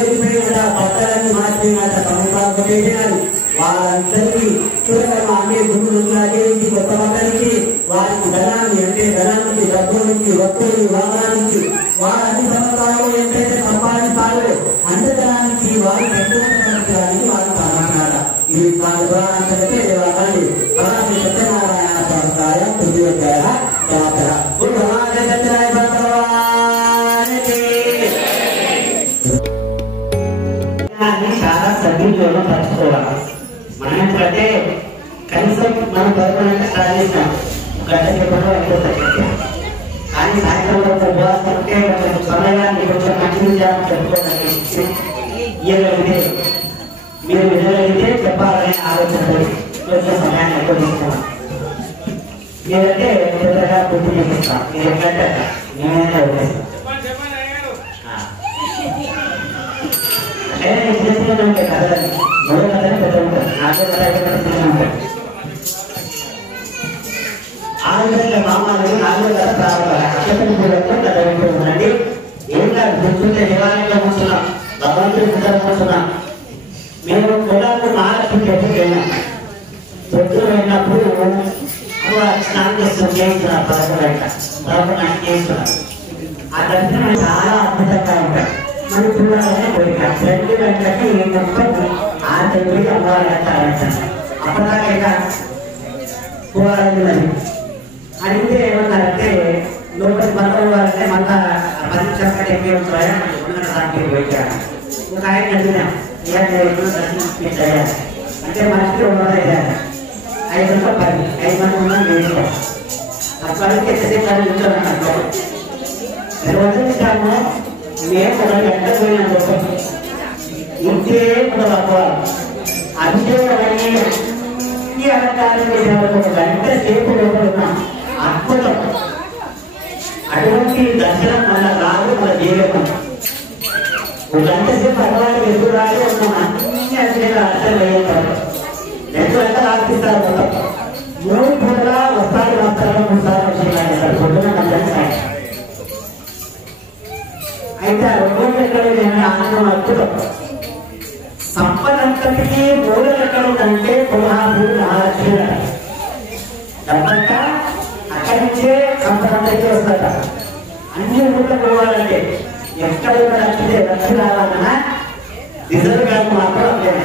పట్టాలని మార్చినాట సముద్రాలు చేసినారు వారందరికీ చూడగా అనే గురువులాగే కొత్త మందరికి వారికి ధనాన్ని అంటే ధనానికి డబ్బులకి వస్తువులు వాహనానికి వారు అన్ని సంవత్సరాలు ఎంతైతే సంపాదిస్తారో అంత ధనానికి వారు పెట్టుకోవడానికి వారు సామాన్యాల ఇది వాళ్ళ పురాణానికి దేవాలని అలాంటి సత్యనారాయణ సంస్థాయ తృతీయ జాతర చాలా సభ్యులను పరచుకోవాలి మనం ఎందుకంటే కనీసం మనం పదకొండు స్టార్ట్ చేసినాం గంట చెప్పడం అయిపోతుంది కానీ సాయంత్రం ఉపవాసం ఉంటే సమయాన్ని కొంచెం మంచి చెప్పుకోవడానికి ఇవ్వగలిగితే మీరు వినగలిగితే చెప్పాలనే ఆలోచనతో కొంచెం సమయాన్ని ఎక్కువ తీసుకున్నాం లేదంటే పెద్దగా పూర్తి చేపిస్తాం మీరు ఎట్లంటే నేనైనా వదిలేస్తాను ఉంటాయి కథలని మూడో కథనే పెద్ద ఉంటాయి నాలుగో కథ అయితే ఉంటాయి ఆ విధంగా మామూలు నాలుగో కథ ప్రారంభాలి అక్షతని పూలతో కథ వింటూ ఉండండి ఏం కాదు కూర్చుంటే దేవాలయంలో కూర్చున్నాం భగవంతుడి ముందర కూర్చున్నాం మేము పొలాలకు మహాలక్ష్మి ఎప్పుడు వెళ్ళాం పొద్దున వెళ్ళినప్పుడు స్నానం చేస్తున్నాం చేస్తున్నారు పదకొండు చేస్తున్నారు ఆ దర్శనం చాలా అద్భుతంగా ఉంటాయి మన పిల్లలనే కోరిక 2 గంటలకి మొత్తం 6 గంటలకి అమ్మవారి అప్పటిదాకా పోవాలని అడిగితే ఏమన్నారంటే లోపల పదకొండు వారంటే మళ్ళా 10 నిమిషాలు ఎక్కువ ఉంటాయా ఉండడానికి పోయారు ఒక ఆయన అడిగినా దర్శనం అంటే మనిషికి 5 రూపాయలు 5 మంది ఉన్నాం వేసుకో అప్పటికి ఎంతసేపు అది ఉంటారు వదిలిస్తాము మేము 1 గంట పోయిన ఇంతే అభిషేకమని ఈ అలంకారం చేసేవాళ్ళు 1 గంట సేపు లోపల ఉన్నాం అద్భుతం అటువంటి దర్శనం మన రాదు మన జీవితం 1 గంట సేపు అలవాటు ఎప్పుడు రాదు ఉన్నాం అన్ని అభిషేకాలు అర్థం అయ్యేస్తారు 2 గంటలు ఆర్పిస్తారు మొత్తం 3 పూటలా వస్తారు వస్తారు 3 సార్లు అభిషేకాలు చేస్తారు పొద్దున అందరికీ అయితే ఆ 2 గంటలు ఆనందం అద్భుతం సంపదంతటికి మూలం ఎక్కడ ఉందంటే కొల్హాపూర్ మహాలక్ష్మి డబ్బంతా అక్కడి నుంచే సంపదంతకి వస్తాట అన్ని ఊళ్ళో పోవాలంటే ఎక్కడ నచ్చితే లక్ష్మి రావాలన్నా రిజర్వ్ బ్యాంక్ మాత్రం లేదు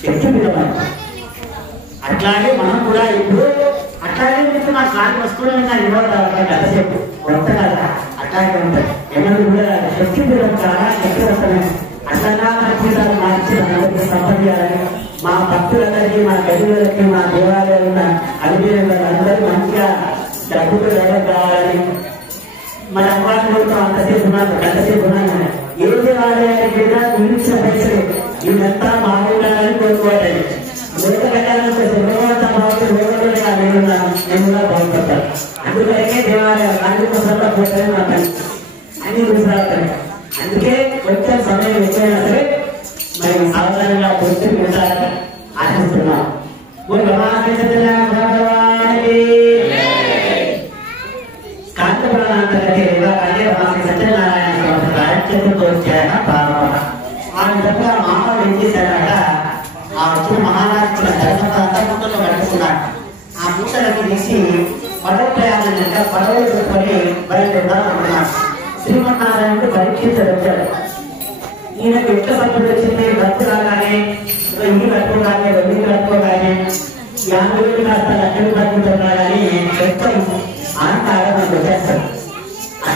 చెట్టు పిలవాలి అట్లాగే మనం కూడా ఇప్పుడు అట్లాగే మీకు నా కాని వస్తువులు నా ఇవ్వాలి కథ చెప్పు కొత్త కదా అట్లాగే ఉంటాయి ఏమైనా కూడా శక్తి పిలవం చాలా శక్తి వస్తున్నాయి అట్లా మార్చి సంపదించాలని మా భక్తులందరికీ మా గదిలకి మా దేవాలయాలు ఉన్న అభివృద్ధి మంచిగా డబ్బులు వెళ్ళడం కావాలని మన అమ్మాయిలు అంతసేపు ఉన్నారు గంటసేపు ఉన్నాను ఏ దేవాలయానికి నిలిచిన పైసలు ఇదంతా బాగుండాలని కోరుకోవాలి లోక కట్టాలంటే శుభ్రవంత నేను బాగుపడతాను అందుకనే దేవాలయాలు అందుకోసంలో పోతాను నా పని అన్ని గుజరాతాయి అందుకే కొంచెం సమయం ఎక్కువైనా సరే మరి సాధారణంగా పొద్దున్న ఉంటారని ఆశిస్తున్నాం కాంతపురాంతర్గతే సత్యనారాయణ చతుర్థోధ్యాయ ప్రారంభ ఆ విధంగా మామూలు ఏం చేశారట ఆ వచ్చిన మహారాష్ట్ర ధర్మంలో నడుస్తున్నాడు ఆ మూటలకి తీసి పడవ ప్రయాణం పడవలు పెట్టుకొని బయలుదేరాలనుకున్నాడు శ్రీమన్నారాయణుడు పరీక్షించాడు వచ్చాడు ఈయనకు ఎట్ల సంపద వచ్చింది భక్తు రాగానే ఇల్లు కట్టుకోగానే వెల్లి కట్టుకోగానే 50,000 కాస్త 1,00,000 కట్టుకుంటున్నా కానీ మొత్తం అంత ఆడమని వచ్చేస్తాడు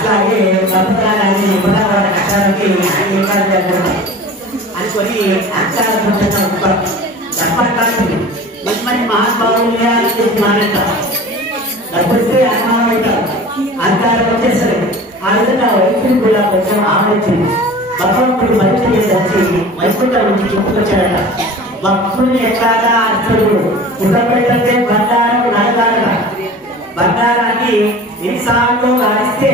అట్లాగే సంప్రదాయాన్ని ఉపదావాడ కష్టానికి ఆయన ఏం కాదు అనుకొని అర్థాలు చెప్పడానికి మంచి మంచి మహానుభావులు మానేస్తారు డబ్బుస్తే అనుమానం అవుతారు అర్థాలు వచ్చేసరి ఆ విధంగా వైద్యులు కూడా కొంచెం ఆలోచించింది భగవంతుడు మనిషి వచ్చి వైకుంఠం నుంచి చెప్పుకొచ్చాడట భక్తుల్ని ఎట్లాగా అర్థుడు పుట్టబెట్టే బంగారం నగదారట బంగారాన్ని ఎన్నిసార్లు ఆడిస్తే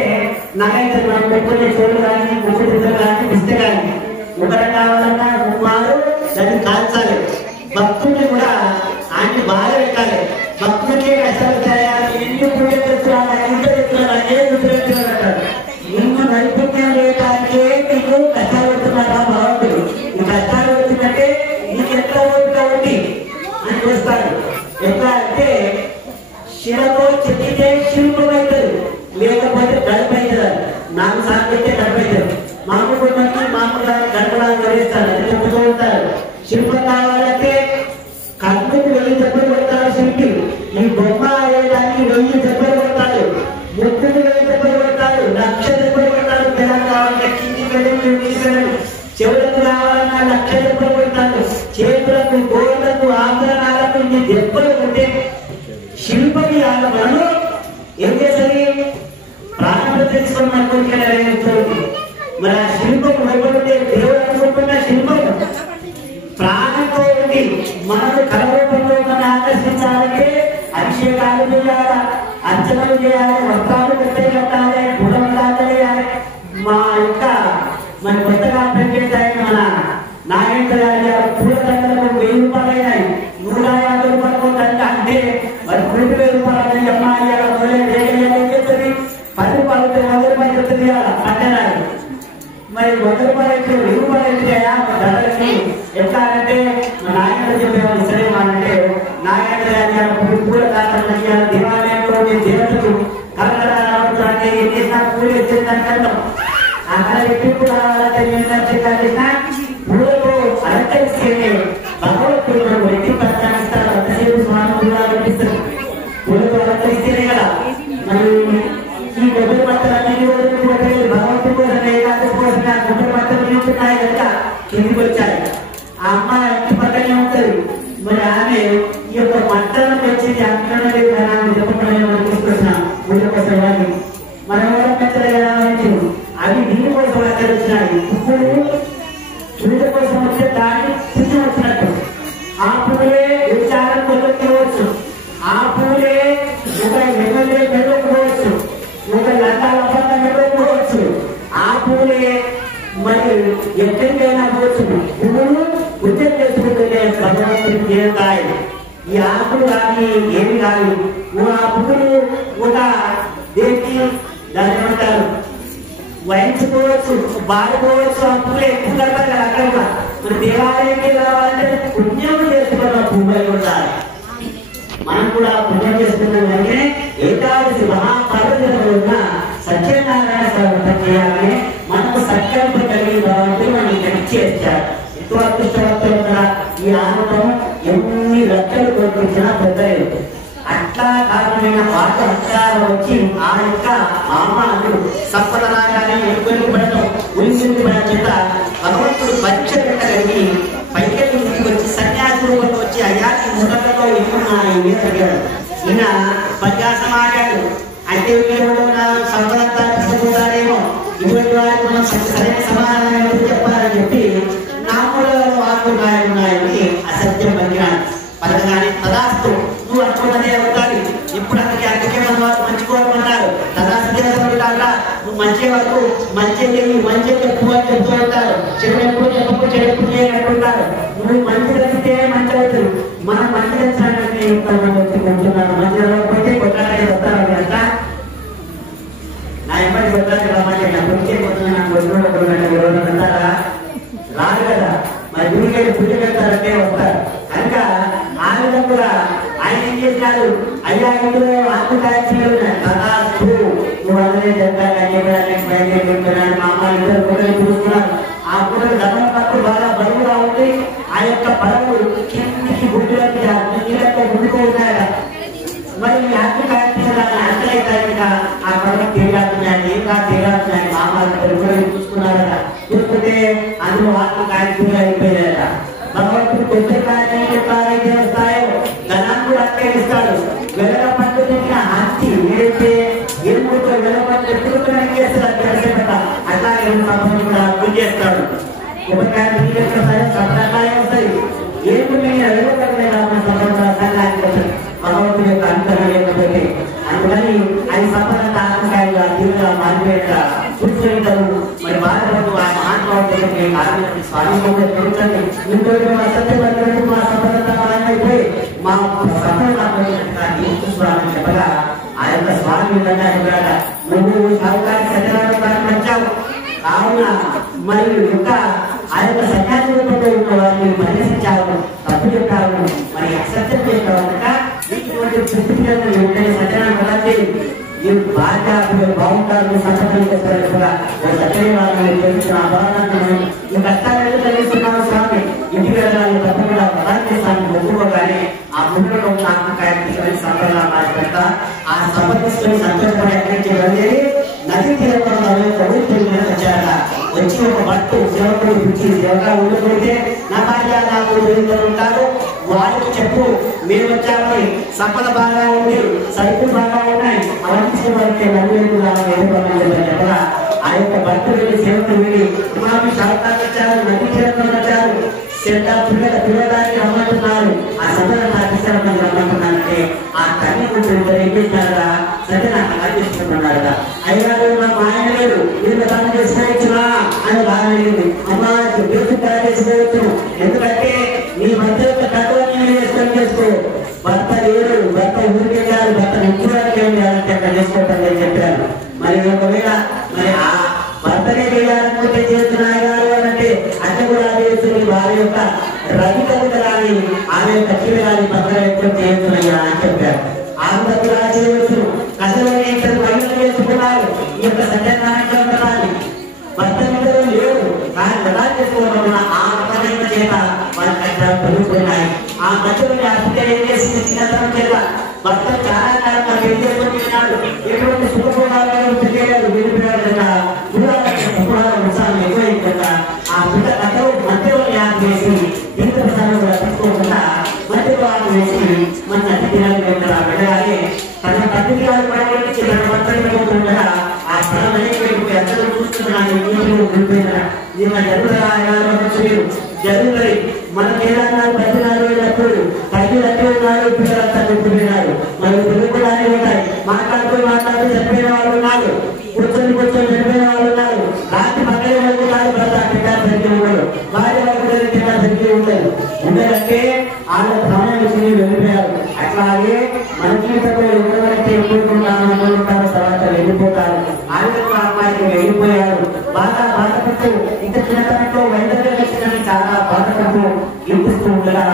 నగైతే మనం పెట్టుకునే చోటు కానీ ముక్కుడు కానీ ఇస్తే కానీ ఒకరు కావాలన్నా మారు దాన్ని కాల్చాలి భక్తుల్ని కూడా ఆయన్ని బాగా పెట్టాలి భక్తులకే కష్టాలు వచ్చాయా ఎన్ని పూజ చేస్తున్నా ఎంత చెప్తున్నా ఏ గుర్తుపెట్టుకున్నాడు నిన్ను నైపుణ్యం లేదానికే నీకు కష్టాలు పెడుతున్నారా భగవంతుడు ఈ కష్టాలు పెడుతుందంటే నీకు ఎంత ఓపిక ఉంది అని చూస్తాడు ఎట్లా అంటే శిలతో చెక్కితే శిల్పం అవుతుంది లేకపోతే గడప అవుతుంది నాకు సాగితే గడప అవుతుంది మామూలు మంది మామూలుగా గడపడానికి వదిలేస్తారు చెప్పుతూ ఉంటారు శిల్పం కావాలంటే కన్నుకు 1000 దెబ్బలు కొడతాడు శిల్పి ఈ బొమ్మ అయ్యేదానికి 1000 దెబ్బలు కొడతాడు ముక్కుకు 1000 దెబ్బలు కొడతాడు 1,00,000 దెబ్బలు కొడతాడు పిల్లలు కావాలంటే కింది వెళ్ళి చెవులకు రావాలన్నా 1,00,000 దెబ్బలు కొడతాడు చేతులకు గోళ్లకు ఆభరణాలకు ఇన్ని దెబ్బలు కొట్టే శిల్పకి మనము ఏం చేస్తుంది ప్రాణం తెలుసుకున్న కోరికలు మరి ఆ శిల్పం భయపడితే దేవుడు అనుకుంటున్న శిల్పం ప్రాణంతో ఉండి మనకు కలరూపంలో మన ఆకర్షించాలంటే అభిషేకాలు చేయాలి అర్చనలు చేయాలి వస్త్రాలు కట్టాలి గుణములు చేయాలి మా యొక్క మన కొత్తగా ప్రెసిడెంట్ అయిన మన నాగేంద్ర గారి పూల దండలకు 1000 రూపాయలు అయినాయి 150 రూపాయలు అంటే మరి 2,000 రూపాయలు అమ్మాయి మొదలైతే 10 రూపాయలు 100 రూపాయలు చెప్తుంది పట్టణాలు మరి 100 రూపాయలు 1000 రూపాయలు అవుతాయా ధరలకి ఎట్లా అంటే మా నాయకుడు చెప్పేవాళ్ళు సరే అంటే నాయకుడు గారి పూల కారణం దేవాలయంలో దేవతలు కలకడానికి ఏం చేసినా పూలు ఇచ్చేదానికంటాం అక్కడ ఎప్పుడు రావాలంటే పూలతో అలంకరిస్తే భగవంతుడు వ్యక్తి ప్రస్తావిస్తారు అంతసేపు స్వామి అనిపిస్తారు పూలతో అలంకరిస్తేనే కదా మరి ఈ కొబ్బరి పట్టలన్నీ భగవంతుడి కోసం ఏకాదశి కోసం కొబ్బరి పట్టలు నిలుచున్నాయి కనుక కిందికి వచ్చాయి ఆ అమ్మాయి ఇంటి పక్కనే ఉంటుంది మరి ఆమె ఈ యొక్క మట్టలను వచ్చింది అక్కడ చెప్పడం తీసుకొచ్చినాం పూజ కోసం వాళ్ళు మన ఎవరో పెద్దలు కదా అవి దీని కోసం అక్కడ వచ్చినాయి ఇప్పుడు పూజ కోసం వచ్చే దాన్ని పుణ్యం వచ్చినట్టు ఆ పూలే విచారం కొనుక్కోవచ్చు ఆ పూలే ఒక ఎమ్మెల్యే పెట్టుకోవచ్చు ఒక లండాల అబద్ధం పెట్టుకోవచ్చు ఆ పూలే మరి ఎక్కడికైనా పోవచ్చు పువ్వులు ఉద్యోగం చేసుకుంటే భగవంతుడికి ఏం కాదు ఈ ఆకులు కానీ ఏమి కాదు ఆ పువ్వులు ఒక దేనికి దాన్ని ఏమంటారు వహించుకోవచ్చు బాడుకోవచ్చు ఆ పువ్వులు ఎక్కువ కడతారు కదా అక్కడ మన దేవాలయానికి రావాలంటే పుణ్యం చేసుకున్న పువ్వులు ఉండాలి మనం కూడా పుణ్యం చేసుకున్నాం వెంటనే ఏకాదశి మహాపర్వదిన ఉన్న సత్యనారాయణ స్వామి చేయాలని మనకు సంకల్పం కలిగి భగవంతుడు మనం ఇక్కడికి చేస్తారు ఎంతో అదృష్టవంతులు కూడా ఈ ఆనందం ఎన్ని లక్షలు కోరుకుంటున్నా పెద్దలేదు అట్లా కారణమైన పాట అక్షరాలు వచ్చి ఆ యొక్క ఆమాలు సంపద రాగానే ఎన్నుకొనిపడటం ఉలిసింపడం చేత భగవంతుడు పరీక్ష పెట్టగలిగి పైకి వచ్చి సన్యాసి రూపంలో వచ్చి అయ్యాకి ముఖంలో ఎన్నున్నాయి అడిగాడు ఈయన పర్యాసమాడాడు అంటే సంపదంతా తీసుకుంటారేమో ఇటువంటి వారికి మనం సరైన సమాధానం చెప్పాలని చెప్పి నామూలలో వాక్కున్నాయని అసత్యం పలికినాడు పలకగానే తదాస్తు నువ్వు అనుకున్నదే అవుతాడు ఇప్పుడు అందుకే మన వారు మంచి కోరుకుంటారు తదాస్తు నువ్వు మంచి వరకు మంచి మంచి ఎక్కువ అని చెప్తూ ఉంటారు చెడు ఎక్కువ చెప్పకు చెడు ఎక్కువ అంటుంటారు నువ్వు మంచి తగ్గితే మంచి అవుతుంది మనం మంచి తెచ్చాలని కొంటున్నారు మంచి పోతే కొట్టాలని వస్తారు అట్లా నా ఎంబడి కొట్టాలి కాబట్టి పొందే పోతున్నా రాదు కదా మరి గుడికి పూజ పెడతారంటే వస్తారు కనుక ఆ విధంగా కూడా ఆయన ఏం చేసినారు అయ్యా ఇందులో ఆత్మకార్యాలు నువ్వు అందరే చెప్తాను మా అమ్మ ఇద్దరు కూడలు చూస్తున్నారు ఆ కూడలు ధనం పట్టు బాగా బరువుగా ఉంది ఆ యొక్క బరువు కిందికి గుడ్డులకి నీళ్ళతో ముందుకు ఉన్నాయా మరి ఆత్మకార్యాలు అర్థమైతే ఆ బరువు తీరాడుతున్నాయి ఏం కాదు చూసుకున్నాడట. చూసుకుంటే అందులో ఆత్మకార్యం అయిపోయాడట. భగవంతుడు పెద్ద కార్యాలైతే వస్తాయో ధనాన్ని అత్యరిస్తాడు. వెలగ పట్టు తిన్న హంచి ఏదైతే ఎలుగుతో వెలగపట్టు ఎత్తుకుని చేస్తాడు అట్లాగే సంపద కూడా అభివృద్ధి చేస్తాడు. ఉపకారం సప్తాకాయం వస్తాయి. ఏమైనా వెలగపడలేదు సంపద భగవంతుడి యొక్క అనుగ్రహం లేకపోతే అందుకని అది సంపద ఆత్మకాయంగా తీవ్రంగా మారిపోయేట చూసుకుంటారు. మరి బాధపడుతూ ఆ మహాత్మావుడికి స్వామి పెరుగుతుంది. ఇంకొక అసత్యమైనటువంటి మా సంపద అయిపోయి మా స్వామి చెప్పగా ఆ యొక్క స్వామి విధంగా చెప్పాడ, నువ్వు సౌకారి సత్యనారాయణ వచ్చావు కావున మరి ఇంకా ఆ యొక్క సన్యాసి రూపంలో ఉన్న వారిని పరిరక్షించావు, తప్పు చెప్పావు, మరి అసత్యం చేస్తావు కనుక ఇటువంటి స్థితిలో వెంటనే సత్యనారాయణ మీరు బాగా బాగుంటారు సంపదలు చేస్తారు కూడా సత్యనారాయణ చేసిన అభావాన్ని ఈ కష్టాలు తెలుస్తున్నాను స్వామి. ఇంటికి వెళ్ళాలి తప్పకుండా పదార్థిస్తాను ఒప్పుకోగానే ఆ ముందులో ఉన్న ఆత్మకాయం తీసుకొని సంపదలా మార్చుకుంటా ఆ సంపద తీసుకొని సంతోషపడి ఎక్కడి వెళ్ళేది నది తీరంలో వచ్చారట. వచ్చి ఒక భక్తు సేవకుడు పిలిచి సేవగా ఉండిపోతే నా భార్య నాకు ఉంటారు వాళ్ళకి చెప్పు మేము వచ్చామని సంపద బాగా ఉంది సరుకులు బాగా ఉన్నాయి అవన్నీ వారికి నవ్వులు చెప్పగా ఆ యొక్క భక్తులు వెళ్ళి సేవకులు వెళ్ళి ఇమామి శాస్త్రాలు వచ్చారు నది తీరంలో వచ్చారు పిల్లడానికి రమ్మంటున్నారు ఆ సంపద తీసుకురమ్మని రమ్మంటున్నారంటే ఆ తల్లి కూతురు ఏం చేసినారా సరే నాకు అనిపిస్తున్నాడు. అయ్యారు నాకు ఆయన లేదు నేను దాన్ని చేసుకోవచ్చునా అని బాగా అడిగింది. అమ్మా బేసిక్ చేసుకోవచ్చు ఎందుకంటే నీ భర్త యొక్క తత్వాన్ని చేసుకొని చేసుకో. భర్త లేరు, భర్త ఊరికి వెళ్ళాలి, భర్త నిత్యానికి వెళ్ళాలంటే అక్కడ చేసుకోవటం అని చెప్పారు. మరి ఒకవేళ మరి ఆ భర్తనే చేయాలనుకుంటే చేస్తున్నాయి గారు అంటే అట్లా కూడా చేస్తుంది వారి యొక్క రవి కవితరాన్ని ఆమె యొక్క జీవనాన్ని భర్త ఎక్కువ చేస్తున్నాయా అని చెప్పారు. ఆమె చేయవచ్చు అసలు మహిళలు చేసుకున్నారు. ఈ యొక్క సత్యనారాయణ భర్త ఇద్దరు లేరు కానీ ఎలా చేసుకోవడం ఆ పదవిక చేత వాళ్ళ కష్టాలు పెరుగుతున్నాయి. ఆ మధ్యలోని అర్థం ఏం చేసింది చిన్నతనం చేత భర్త చాలా కాలం మనం ఏం చేసుకుంటున్నాడు ఎటువంటి సుఖభోగాలు తెలియదు వెళ్ళిపోయాడు కదా ఉత్సాహం ఎక్కువైంది కదా ఆ బిడ్డ కథలు మధ్యలో యాద్ చేసి ఇంత ప్రసారం కూడా తీసుకోకుండా మధ్యలో యాద్ వేసి మన అతిథిరాలు వెళ్ళారు. ఆ బిడ్డగానే తన పత్రికలు పడవలకి తన పత్రికలుగా ఆ స్థలం అనేటువంటి అందరూ చూస్తున్నాను జరుగుతుంది. మనకి ఏదన్నా పద్నాలుగు వేలప్పుడు తగ్గినట్టున్నారు పిల్లలంతా గుర్తున్నారు. మనకు తెలుగులానే ఉంటాయి మాట్లాడుతూ చనిపోయిన వాళ్ళు ఉన్నారు, కూర్చొని చనిపోయిన వాళ్ళు ఉన్నారు, రాత్రి పక్కన వాళ్ళు ఉన్నారు, పిల్లలు సరిగ్గా ఉండరు, భార్య వాళ్ళు పిల్లలు సరిగ్గా ఉండరు. ఎందుకంటే వాళ్ళ సమయాన్ని వెళ్ళిపోయారు. అట్లాగే మన జీవితంలో ఎవరైతే ఎప్పుడుకుంటారు తర్వాత వెళ్ళిపోతారు. ఆరోగ్య అమ్మాయికి వెళ్ళిపోయారు. బాగా బాధపడుతూ ఇంత చిన్నతనంలో వైద్యులు వచ్చినని చాలా బాధపడుతూ ఇంటిస్తూ ఉండగా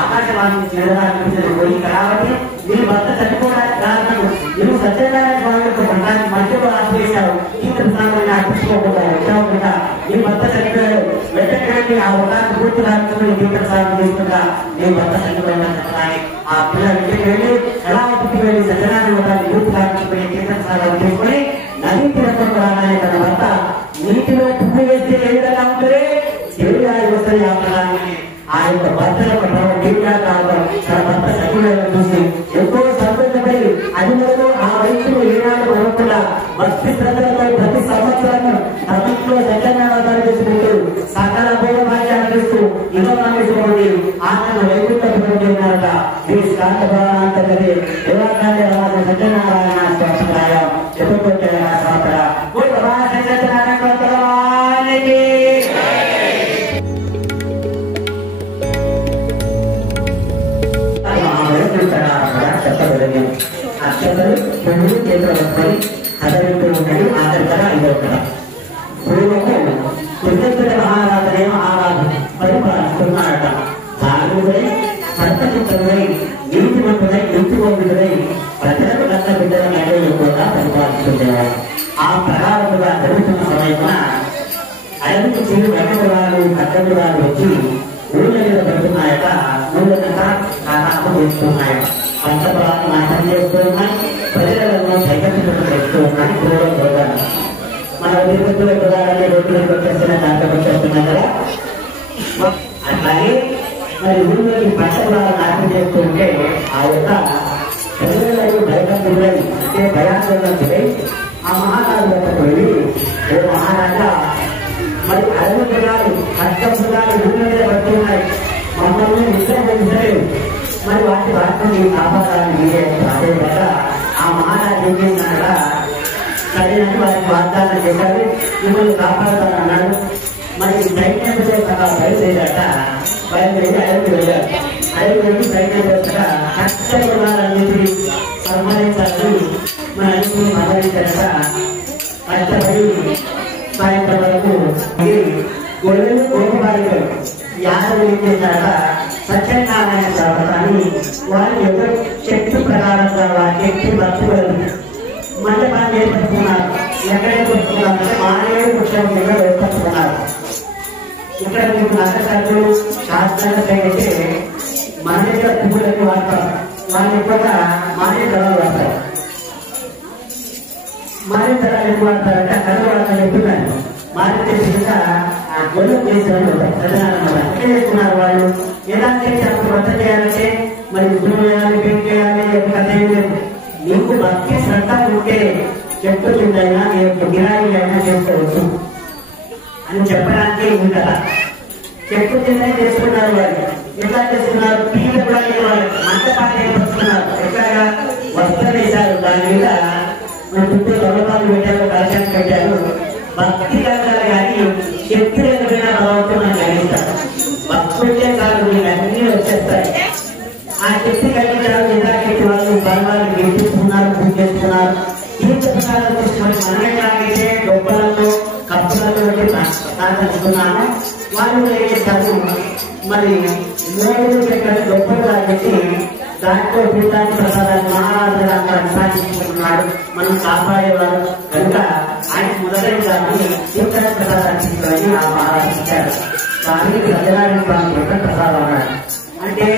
ఆకాశవాణి చేరడానికి పోయి కాబట్టి మీరు భర్త చనిపోవడానికి కారణం నువ్వు సత్యనారాయణ స్వామి యొక్క బంధాన్ని మధ్యలో ఆశించావు. ఇంత స్థానాన్ని ఆశించుకోకుండా వచ్చావుగా నీ భర్త చనిపోయాడు. వెంటనే ఆ ఉదాహరణ పూర్తి రాకుండా ఇంత సాధన తీసుకుంటా నీ భర్త చనిపోయినా చెప్పాలి. ఆ పిల్లలు ఇంటికి వెళ్ళి ఎలా ఇంటికి వెళ్ళి సత్యనారాయణ వ్రతాన్ని పూర్తి రాకపోయి కీర్తన సాధన తీసుకుని నదీ తీరంలో రాగానే తన భర్త నీటిలో పువ్వు వేస్తే ఏ విధంగా ఉంటుంది దేవుడి వస్తాయి. ఆ ప్రధానాన్ని ఆ యొక్క భర్త యొక్క దేవుడిగా కావడం తన భర్త సత్యనారాయణ చూసి ఎంతో సంతోషపడి అధికారులు ఆ వయసులో ఏనాడు కొనకుండా భక్తి శ్రద్ధలతో ప్రతి సంవత్సరం తమిళలో సత్యనారాయణ చేసుకుంటూ సకల భోగభాగ్య అందిస్తూ ఇవ్వడానికి ఆత్మ వైకుంఠంగా ఉన్నారట. ఈ శాంతభావంతది దేవాకాండ రాజు సత్యనారాయణ స్వామి చెప్పుకుంటే స్వామి సత్యనారాయణ స్వామి అక్షతలు పువ్వులు చేతులు వస్తాయి కదలింటూ ఉంటాయి. ఆ తర్వాత ఇదొకట పూర్వము కృతజ్ఞత మహారాజనే మహారాజు పరిపాలిస్తున్నారట. సాగుడై సర్పచిత్రుడై నీతిమంతుడై నీతివంతుడై ప్రజలకు కన్న బిడ్డల మేడలు కూడా పరిపాలిస్తుండేవారు. ఆ ప్రకారముగా జరుగుతున్న సమయమున అడవికి చెడు వెంకటరాలు కట్టడురాలు వచ్చి ఊళ్ళ మీద పెడుతున్నాయట. ఊళ్ళంతా కాకాకు చేస్తున్నాయట. పంట పొలాలు నాశనం చేస్తూ ఉన్నాయి, ప్రజలను సైకత్తులను పెడుతూ ఉన్నాయి. మన తిరుపతిలో ప్రధానంగా రోడ్లు వచ్చేస్తున్నా దాంట్లో వచ్చేస్తున్నాం కదా. అట్లాగే మరి ఊళ్ళోకి పంటలు నాశనం చేస్తుంటే ఆ యొక్క ప్రజలకు భయపడుతుంది అంటే భయాందోళనకి ఆ మహారాజు వద్దకు వెళ్ళి, ఓ మహారాజా, మరి అడవి జనాలు కష్టం జనాలు ఊళ్ళ మీద పడుతున్నాయి, మమ్మల్ని నిద్రపోలేదు, మరి వాటిని కాపాడాలని మీరే అదే వల్ల ఆ మహారాజు ఏం చేసినారా, సరేనని వారికి వాగ్దానం చేశారు, మిమ్మల్ని కాపాడుతానన్నాడు. మరి సైన్యంతో సహా బయలుదేరాట. బయలుదేరి అడవికి వెళ్ళారు. అడవికి వెళ్ళి సైన్యంతో సహా కష్టపడాలని చెప్పి సంహరించాలని మన అన్ని సంహరించాక కష్టపడి సాయంత్రం వరకు గొడవలు గోపబాలికలు యాదవులు ఏం చేశారట, సత్యనారాయణ పర్వతాన్ని వారి యొక్క శక్తి ప్రకారంగా వారి శక్తి భక్తులు మండపాన్ని ఏర్పడుతున్నారు. ఎక్కడైతే వస్తున్నారంటే మానేడు వృక్షం మీద ఏర్పడుతున్నారు. ఇక్కడ మీకు నష్టకర్తలు శాస్త్రంగా అయితే మన దగ్గర పువ్వులకు వాడతారు, వాళ్ళ ఎక్కువగా మానే కళలు వాడతారు. మానే కళలు ఎక్కువ వాడతారంటే కళలు వాడతారు చెప్తున్నాను. మానే చేసినా ఆ గొడవ చేసిన ఎక్కడ చేస్తున్నారు వాళ్ళు, ఎలాంటి అప్పుడు వంట చేయాలంటే మరి ఉద్యోగం చేయాలి, పెళ్లి చేయాలి, కథ లేదు. నీకు భక్తి శ్రద్ధ ఉంటే చెట్టు కిందైనా గిరాయి అయినా చేసుకోవచ్చు అని చెప్పడానికి ఉంది కదా. చెట్టు కింద చేసుకున్నారు వారు. ఎట్లా చేస్తున్నారు, పీల కూడా వాళ్ళు మంటపాన్ని ఏర్పరుస్తున్నారు. ఎక్కడగా వస్త్రం వేశారు, దాని మీద చుట్టూ దొరపాలు పెట్టారు, కలశాన్ని పెట్టారు. భక్తి కలగాలి కానీ శక్తి లేకపోయినా భగవంతుడు మనం కలిగిస్తాడు. భక్తులే కాదు, మీకు అన్నీ వచ్చేస్తాయి. ఆ శక్తి కలిగించారు, నిరాశక్తి వాళ్ళు బలవాళ్ళు గెలుపుతున్నారు, పూజ చేస్తున్నారు. ఈ పుస్తకాలు తీసుకొని మనమే డొబ్బలలో కప్పులలో సాధిస్తున్నాము. వాళ్ళు ఏం చేస్తారు, మరి 3 ఎక్కడ డొబ్బలు తాగేసి దాంట్లో పీఠాన్ని ప్రసాదాన్ని మహారాజు అక్కడ సాధించుకుంటున్నాడు. మనం కాపాడేవాడు కనుక ఆయన మొదలైన పీఠాన్ని ప్రసాదాన్ని తీసుకొని ఆ మహారాజు ఇచ్చాడు. కానీ సత్యనారాయణ స్వామి యొక్క ప్రసాదం అన్నాడు. అంటే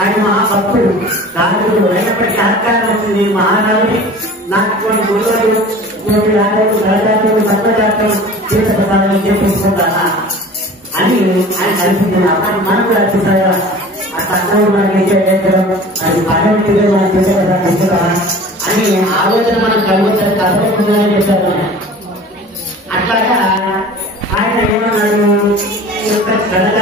ఆయన మహాభక్తుడు కాదు, అయినప్పటికీ అహంకారం వచ్చింది. మహారాజుని నాకు కొన్ని గురువులు గణజాతులు తత్వజాతం తీర్థ ప్రసాదాన్ని చేపించుకుంటానా అని ఆయన కనిపించింది. అప్పుడు మనం కూడా అనిపిస్తాయా, ఆ తక్కువ మనకి అది పదవి మనం తీర్థ ప్రసాదం ఇస్తున్నారా అని ఆలోచన మనం కలుగుతారు. కథకుందని చెప్పారు. అట్లాగా ఆయన ఏమన్నాడు, ప్రసాదాన్ని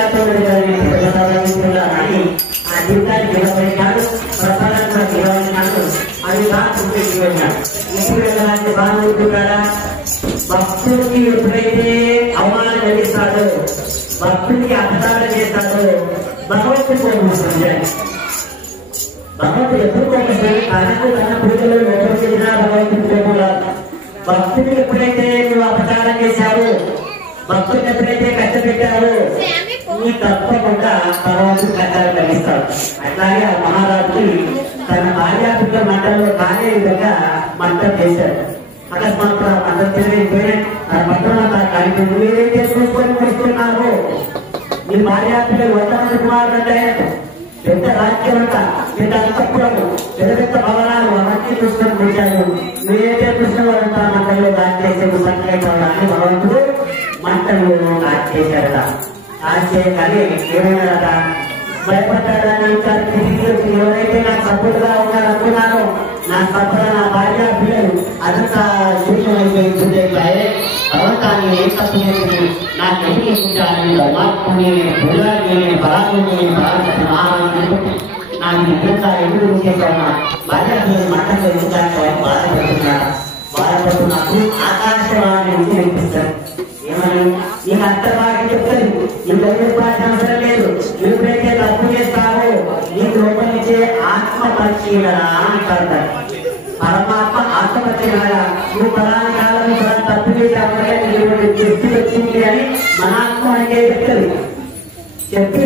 ఆ జీవితాన్ని నిలబడినాడు, ప్రసాదాన్ని కూడా నిలబడినాడు. అది ఇంటికి వెళ్ళాడు. ఇంటికి వెళ్ళాలంటే బాగా ఉంటున్నాడా, భక్తుడికి ఎప్పుడైతే అవమానం కలిగిస్తాడో, భక్తుడికి అపచారం చేస్తాడో భగవంతుడు కోరుకుంటుంది. భగవంతుడు ఎప్పుడు కోరుకుంటుంది, తనకు తన పూజలు ఎవరు చేసినా భగవంతుడు కోరుకోవాలి. భక్తుడికి ఎప్పుడైతే నువ్వు అపచారం చేశావు, భక్తుడిని ఎప్పుడైతే కష్టపెట్టారో నీ తప్పకుండా భగవంతుడు కష్టాలు కలిగిస్తాడు. అట్లాగే ఆ మహారాజుకి తన భార్యాపిల్ల మంటల్లో కానే విధంగా మంట చేశాడు. అకస్మాత్తుగా మంట తెలియకపోయినా ఆ మంటలో కలిపి నువ్వేదైతే చూసుకొని వస్తున్నావో, నీ భార్యాపిల్లలు 100 మంది కుమారులంటే పెద్ద రాజ్యం అంట, పెద్ద అంతఃపురము, పెద్ద పెద్ద భవనాలు అవన్నీ చూసుకొని కూర్చాడు. నువ్వేదైతే చూసినవాడంతా మంటల్లో దాడి చేసే సంకల్పాన్ని భగవంతుడు మంటలు దాడి చేశాడట. కానీ ఏమైనా భయపడ్డాడని ఎవరైతే నాకు సపోర్ట్గా ఉన్నారనుకున్నారో, నా సపోర్ట్ నా భార్య పిల్లలు అదంతా శూన్యం అయిపోయింది. భగవంతాన్ని ఏం తప్పు చేసింది, నాకు ఎదుర్కొంటానని పరమాత్మని బుల్లాన్ని పరాకుని నాకు నిజంగా ఎదురు చేశాను. భార్య పిల్లలు మంటలు ఎదుగుతాను బాధపడుతున్నాడు. బాధపడుతున్నప్పుడు ఆకాశవాణి వినిపిస్తాడు. ఏమని నీకు అంత బాగా చెప్తాను, నీకు ఎదుర్కోవాల్సిన అవసరం లేదు. ఎప్పుడైతే తప్పు చేస్తావో నీకు లోపలిచ్చే ఆత్మ పరిశీలన అంటారు. పరమాత్మ ఆత్మ పరిశీలన, నువ్వు పలానా కాలం తప్పు చేసావు దృష్టి వచ్చింది అని మన ఆత్మ అంటే చెప్తుంది. చెప్పి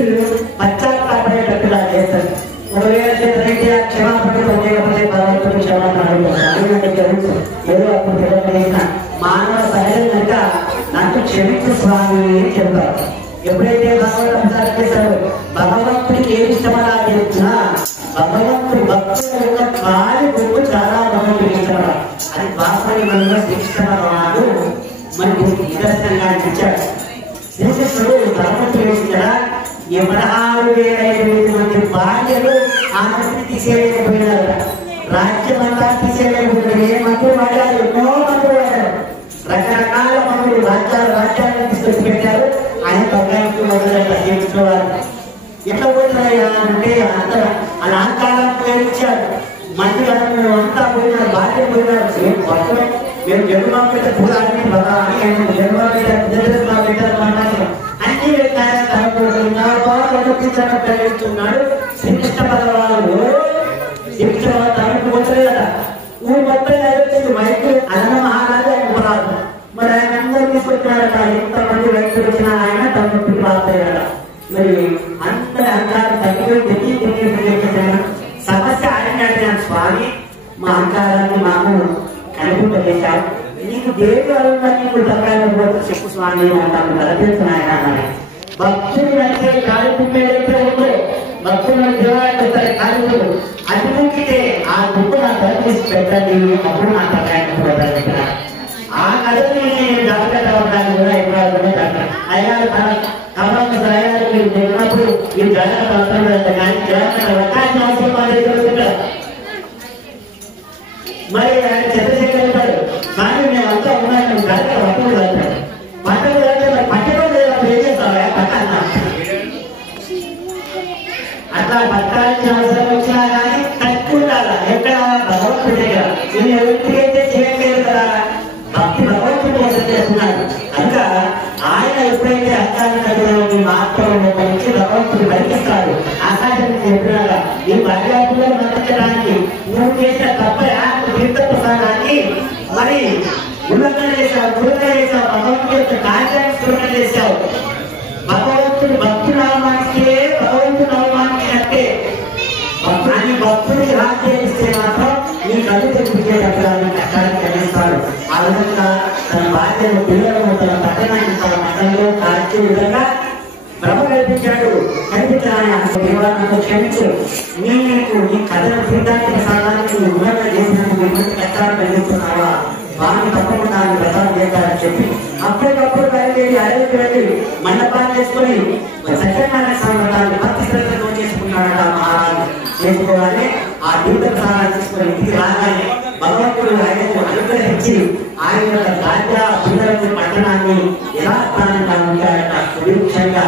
పశ్చాత్తాపడేటట్టుగా చేస్తారు. ఒకవేళ చేతనైతే క్షమాపణ పొందకపోతే భగవంతుడు క్షమాపణ అడుగుతాడు. ఏదో అప్పుడు తెలియజేసిన మానవ సహజంగా నాకు క్షమించు స్వామి అని చెప్తారు. ఎప్పుడైతే భగవంతుడు చేశారో భగవంతుడికి ఏమి ఇష్టమని చెప్తున్నా, భగవంతుడు భక్తుల యొక్క కాలి గుర్తు చాలా భగవంతుడికి ఇష్టపడ. అది వాస్తవానికి మనలో శ్రీకృష్ణ భగవానుడు మనకు నిదర్శనంగా ఇచ్చాడు. శ్రీకృష్ణుడు ధర్మం వేసి కదా 16,500 మంది భార్యలు ఆ మంత్రి తీసేయలేకపోయినారు. రాజ్యం అంతా తీసేయలేకపోయినారు. ఏ మంత్రులు వాడారు? ఎన్నో మంత్రులు వాడారు. రకరకాల మంత్రులు రాజ్యాలను తీసుకొచ్చి పెట్టారు. ఆయన తొలగింపు మొదలైన శ్రీకృష్ణుడు ఎట్లా పోతున్నాయా అంటే అంత అలంకారం ఉపయోగించారు. మంత్రులు అంతా పోయినారు, భార్య పోయినారు. మేము జన్మ పెట్ట పూరాన్ని జన్మ పెట్టారు అన్ని ప్రయోగిస్తున్నాడు. శ్రీకృష్ణ భగవానుడు శ్రీకృష్ణ తనకు వచ్చలే కదా, ఊరు మొత్తం జరుగుతుంది. మైకు అన్న మహారాజు ఆయన ఉపరాజు. మరి ఆయన అందరూ తీసుకొచ్చినారట. ఎంతమంది వ్యక్తులు వచ్చినా ఆయన తనకు రాస్తాయట. మరి అందరి అహంకారం తగ్గిపోయి తెచ్చి సమస్య ఆయన అడిగినాడు, స్వామి మా అహంకారాన్ని మాకు కనిపింపజేశారు. నీకు దేవుడు అరుణ నీకు తగ్గకపోతే చెప్పు స్వామి అంటాను కదా తెలుసున్నాయన. భక్తులు అంటే కాలిపుమ్మేదైతే ఉందో భక్తులు దేవాలయ కాలిపులు అది ముక్కితే ఆ బుక్ నా తగ్గిసి పెట్టండి, అప్పుడు నా తగ్గ ఆ కథని నేను జాగ్రత్త పడ్డాను కూడా ఎప్పుడు అయ్యారు అయ్యారు మీరు చెప్పినప్పుడు ఈ జాగ్రత్త అవసరం కానీ జాగ్రత్త అవకాశం అవసరం మాట్లాడుతున్నారు. మరి ఆయన చంద్రశేఖర్ కానీ మేమంతా ఉన్నాను జాగ్రత్త పట్టలు వెళ్తాడు. పట్టలు వెళ్తే మరి పట్టడం లేదు ఏం చేస్తావా పట్ట అట్లా పట్టాల్సిన అవసరం వచ్చినా కానీ తక్కువ ఉండాలి. ఎక్కడ భగవంతుడి దగ్గర నేను ఎవరికైతే చేయట్లేదు కదా, భక్తి భగవంతుడి కోసం చేస్తున్నాడు. కనుక ఆయన ఎప్పుడైతే అర్థాన్ని మాత్రం నుంచి భగవంతుడు బలిస్తాడు. ఆకాశాన్ని చెప్పినాక ఈ పర్యాటకులను మరణించడానికి నువ్వు చేసిన తప్ప తీర్థప్రసాదాన్ని మరి ఉల్లంఘన చేశావు, దుర్గణ చేశావు, భగవంతుడి యొక్క కార్యాన్ని దుర్గణ చేశావు. భగవంతుడు భక్తులు అవమానిస్తే భగవంతుడు అవమానించినట్టే. అని భక్తుడి రాజ్యాన్నిస్తే మాత్రం నీ కళ్ళు తెప్పించేటప్పుడు కష్టాన్ని కలిగిస్తాడు. ఆ విధంగా తన బాధ్యతను పిల్లలను తన పట్టణాన్ని తన మతంలో కార్చే విధంగా భ్రమ కల్పించాడు. కల్పించాను క్షమించు, నీకు నీ కథను తీర్థానికి ప్రసాదానికి ఉల్లంఘన చేసినందుకు కష్టాలు కలిగిస్తున్నావా, వారిని తప్పకుండా ప్రసాదం చేస్తారని చెప్పి అప్పటికప్పుడు బయలుదేరి అడవికి వెళ్ళి మండపాన్ని వేసుకుని సత్యనారాయణ స్వామి భక్తి శ్రద్ధతో చేసుకున్నాడట మహారాజు. చేసుకోవాలి ఆ తీర్థ ప్రసాదాన్ని తీసుకుని ఇంటికి రాగానే భగవంతుడు ఆయనకు అనుగ్రహించి ఆయన యొక్క రాజ్య పిల్లలకు పట్టణాన్ని యథాస్థానంగా ఉంటారట సుభిక్షంగా.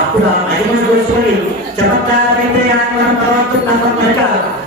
అప్పుడు ఆ మహిమను చూసుకొని చమత్కారమైతే ఆయన భగవంతుడు నమ్మక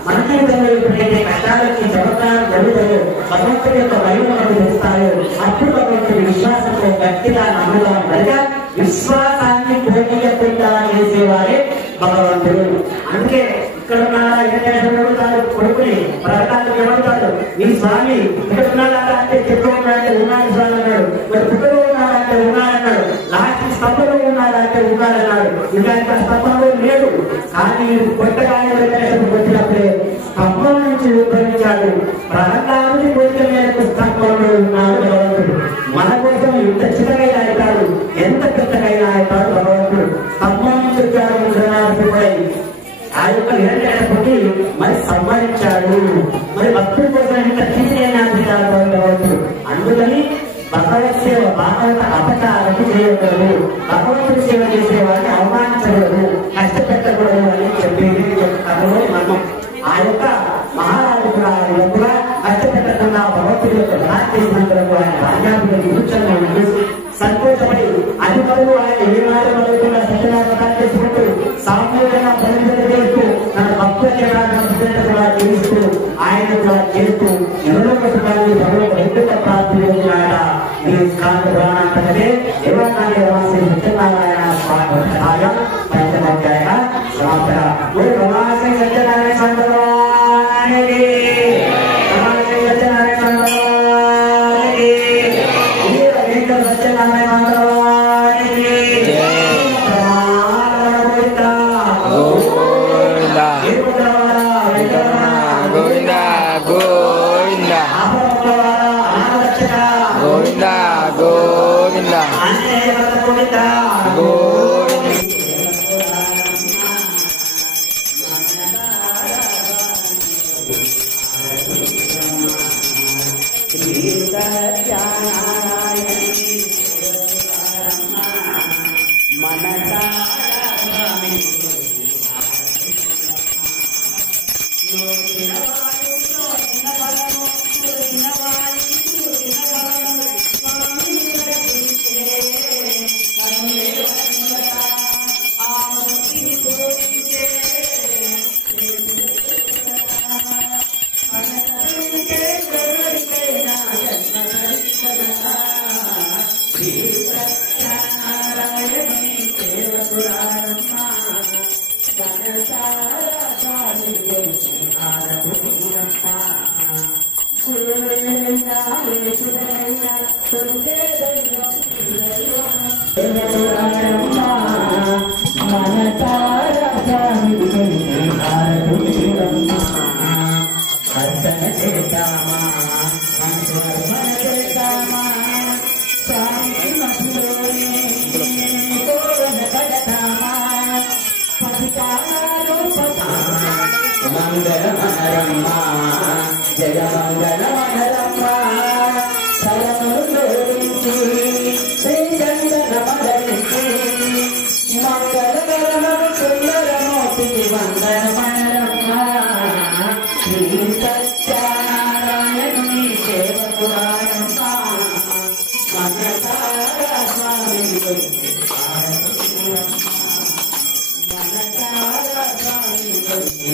మన జీవితంలో ఎప్పుడైతే కష్టాలకి చమత్కారం జరుగుతాయో భగవంతుడి యొక్క మహిమను తెలుస్తాయో అప్పుడు భగవంతుడి విశ్వాసంతో గట్టిగా నమ్ముతాం. కనుక విశ్వాసాన్ని పోనీయకుండా చేసేవారే భగవంతుడు. అందుకే ఇక్కడ ఉన్నాడు కొడుకుని ప్రకటనలు ఏమవుతాడు, ఈ స్వామి ఇక్కడ ఉన్నాడా అంటే చెప్పుకున్నాడంటే ఉన్నాడు స్వామి అన్నాడు. మరి పుట్టలో ఉన్నాడంటే ఉన్నాడన్నాడు. లాస్ట్ స్తంభంలో ఉన్నాడంటే ఉన్నాడన్నాడు. ఇంకా ఇక్కడ స్తంభంలో లేడు. కానీ కొత్తగానే వచ్చినప్పుడే స్తంభం నుంచి ఉద్భవించాడు. ప్రహ్లాదుని కోరిక మేరకు స్తంభంలో ఉన్నాడు భగవంతుడు. మన కోసం ఎంత చిన్నగైనా అవుతాడు, ఎంత పెద్దగైనా అవుతాడు భగవంతుడు. స్తంభం నుంచి వచ్చాడు ఆ యొక్క నిరంతరపతి మరి సంహరించాడు. మరి భక్తుల కోసం ఎంత తీసినైనా భగవంతుడు. అందుకని భగవత్ సేవ భాగవత అపకారానికి చేయకూడదు, భగవంతుడి సేవ చేసే వారిని అవమానించకూడదు, కష్టపెట్టకూడదు అని చెప్పేది కథలో మనం. ఆ యొక్క మహారాజు కూడా కష్టపెట్టకుండా భగవంతుడి యొక్క చేసినందుకు ఆయన రాజ్యాధిపతి కూర్చొని చూసి సంతోషపడి అధికారులు ఆయన ఏ మాత్రం సత్యనారాయణ చేసుకుంటూ సామూహికంగా బలిందలు చేస్తూ తన భక్తుల కూడా చేస్తూ ఆయన కూడా చేస్తూ ఎవరో ఒకసారి భగవంతుడు ప్రార్థించాడ. ఈ కాంత పురాణాంతరే దేవాలయ శ్రీ సత్యనారాయణ స్వామి పంచమధ్యాయ సమాప్త. శ్రీ సత్యనారాయణ స్వామి Sri Satyanarayana జయ మంగళ మనరమ్మ సరములోంచి శ్రీచందన మదరించి మంగళకరము సుందరమూర్తికి వందన మనరమ్మ శ్రీ సత్యనారాయణుని సేవకురారమ్మ మనసార స్వామి గురించి మనసార స్వామి గురించి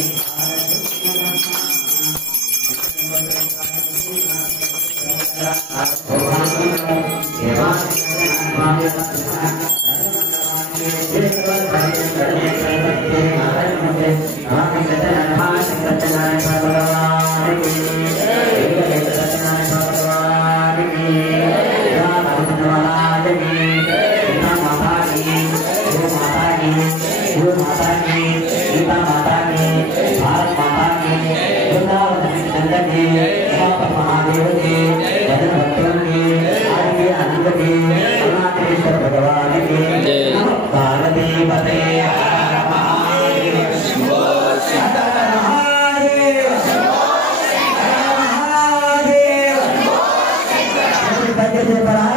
para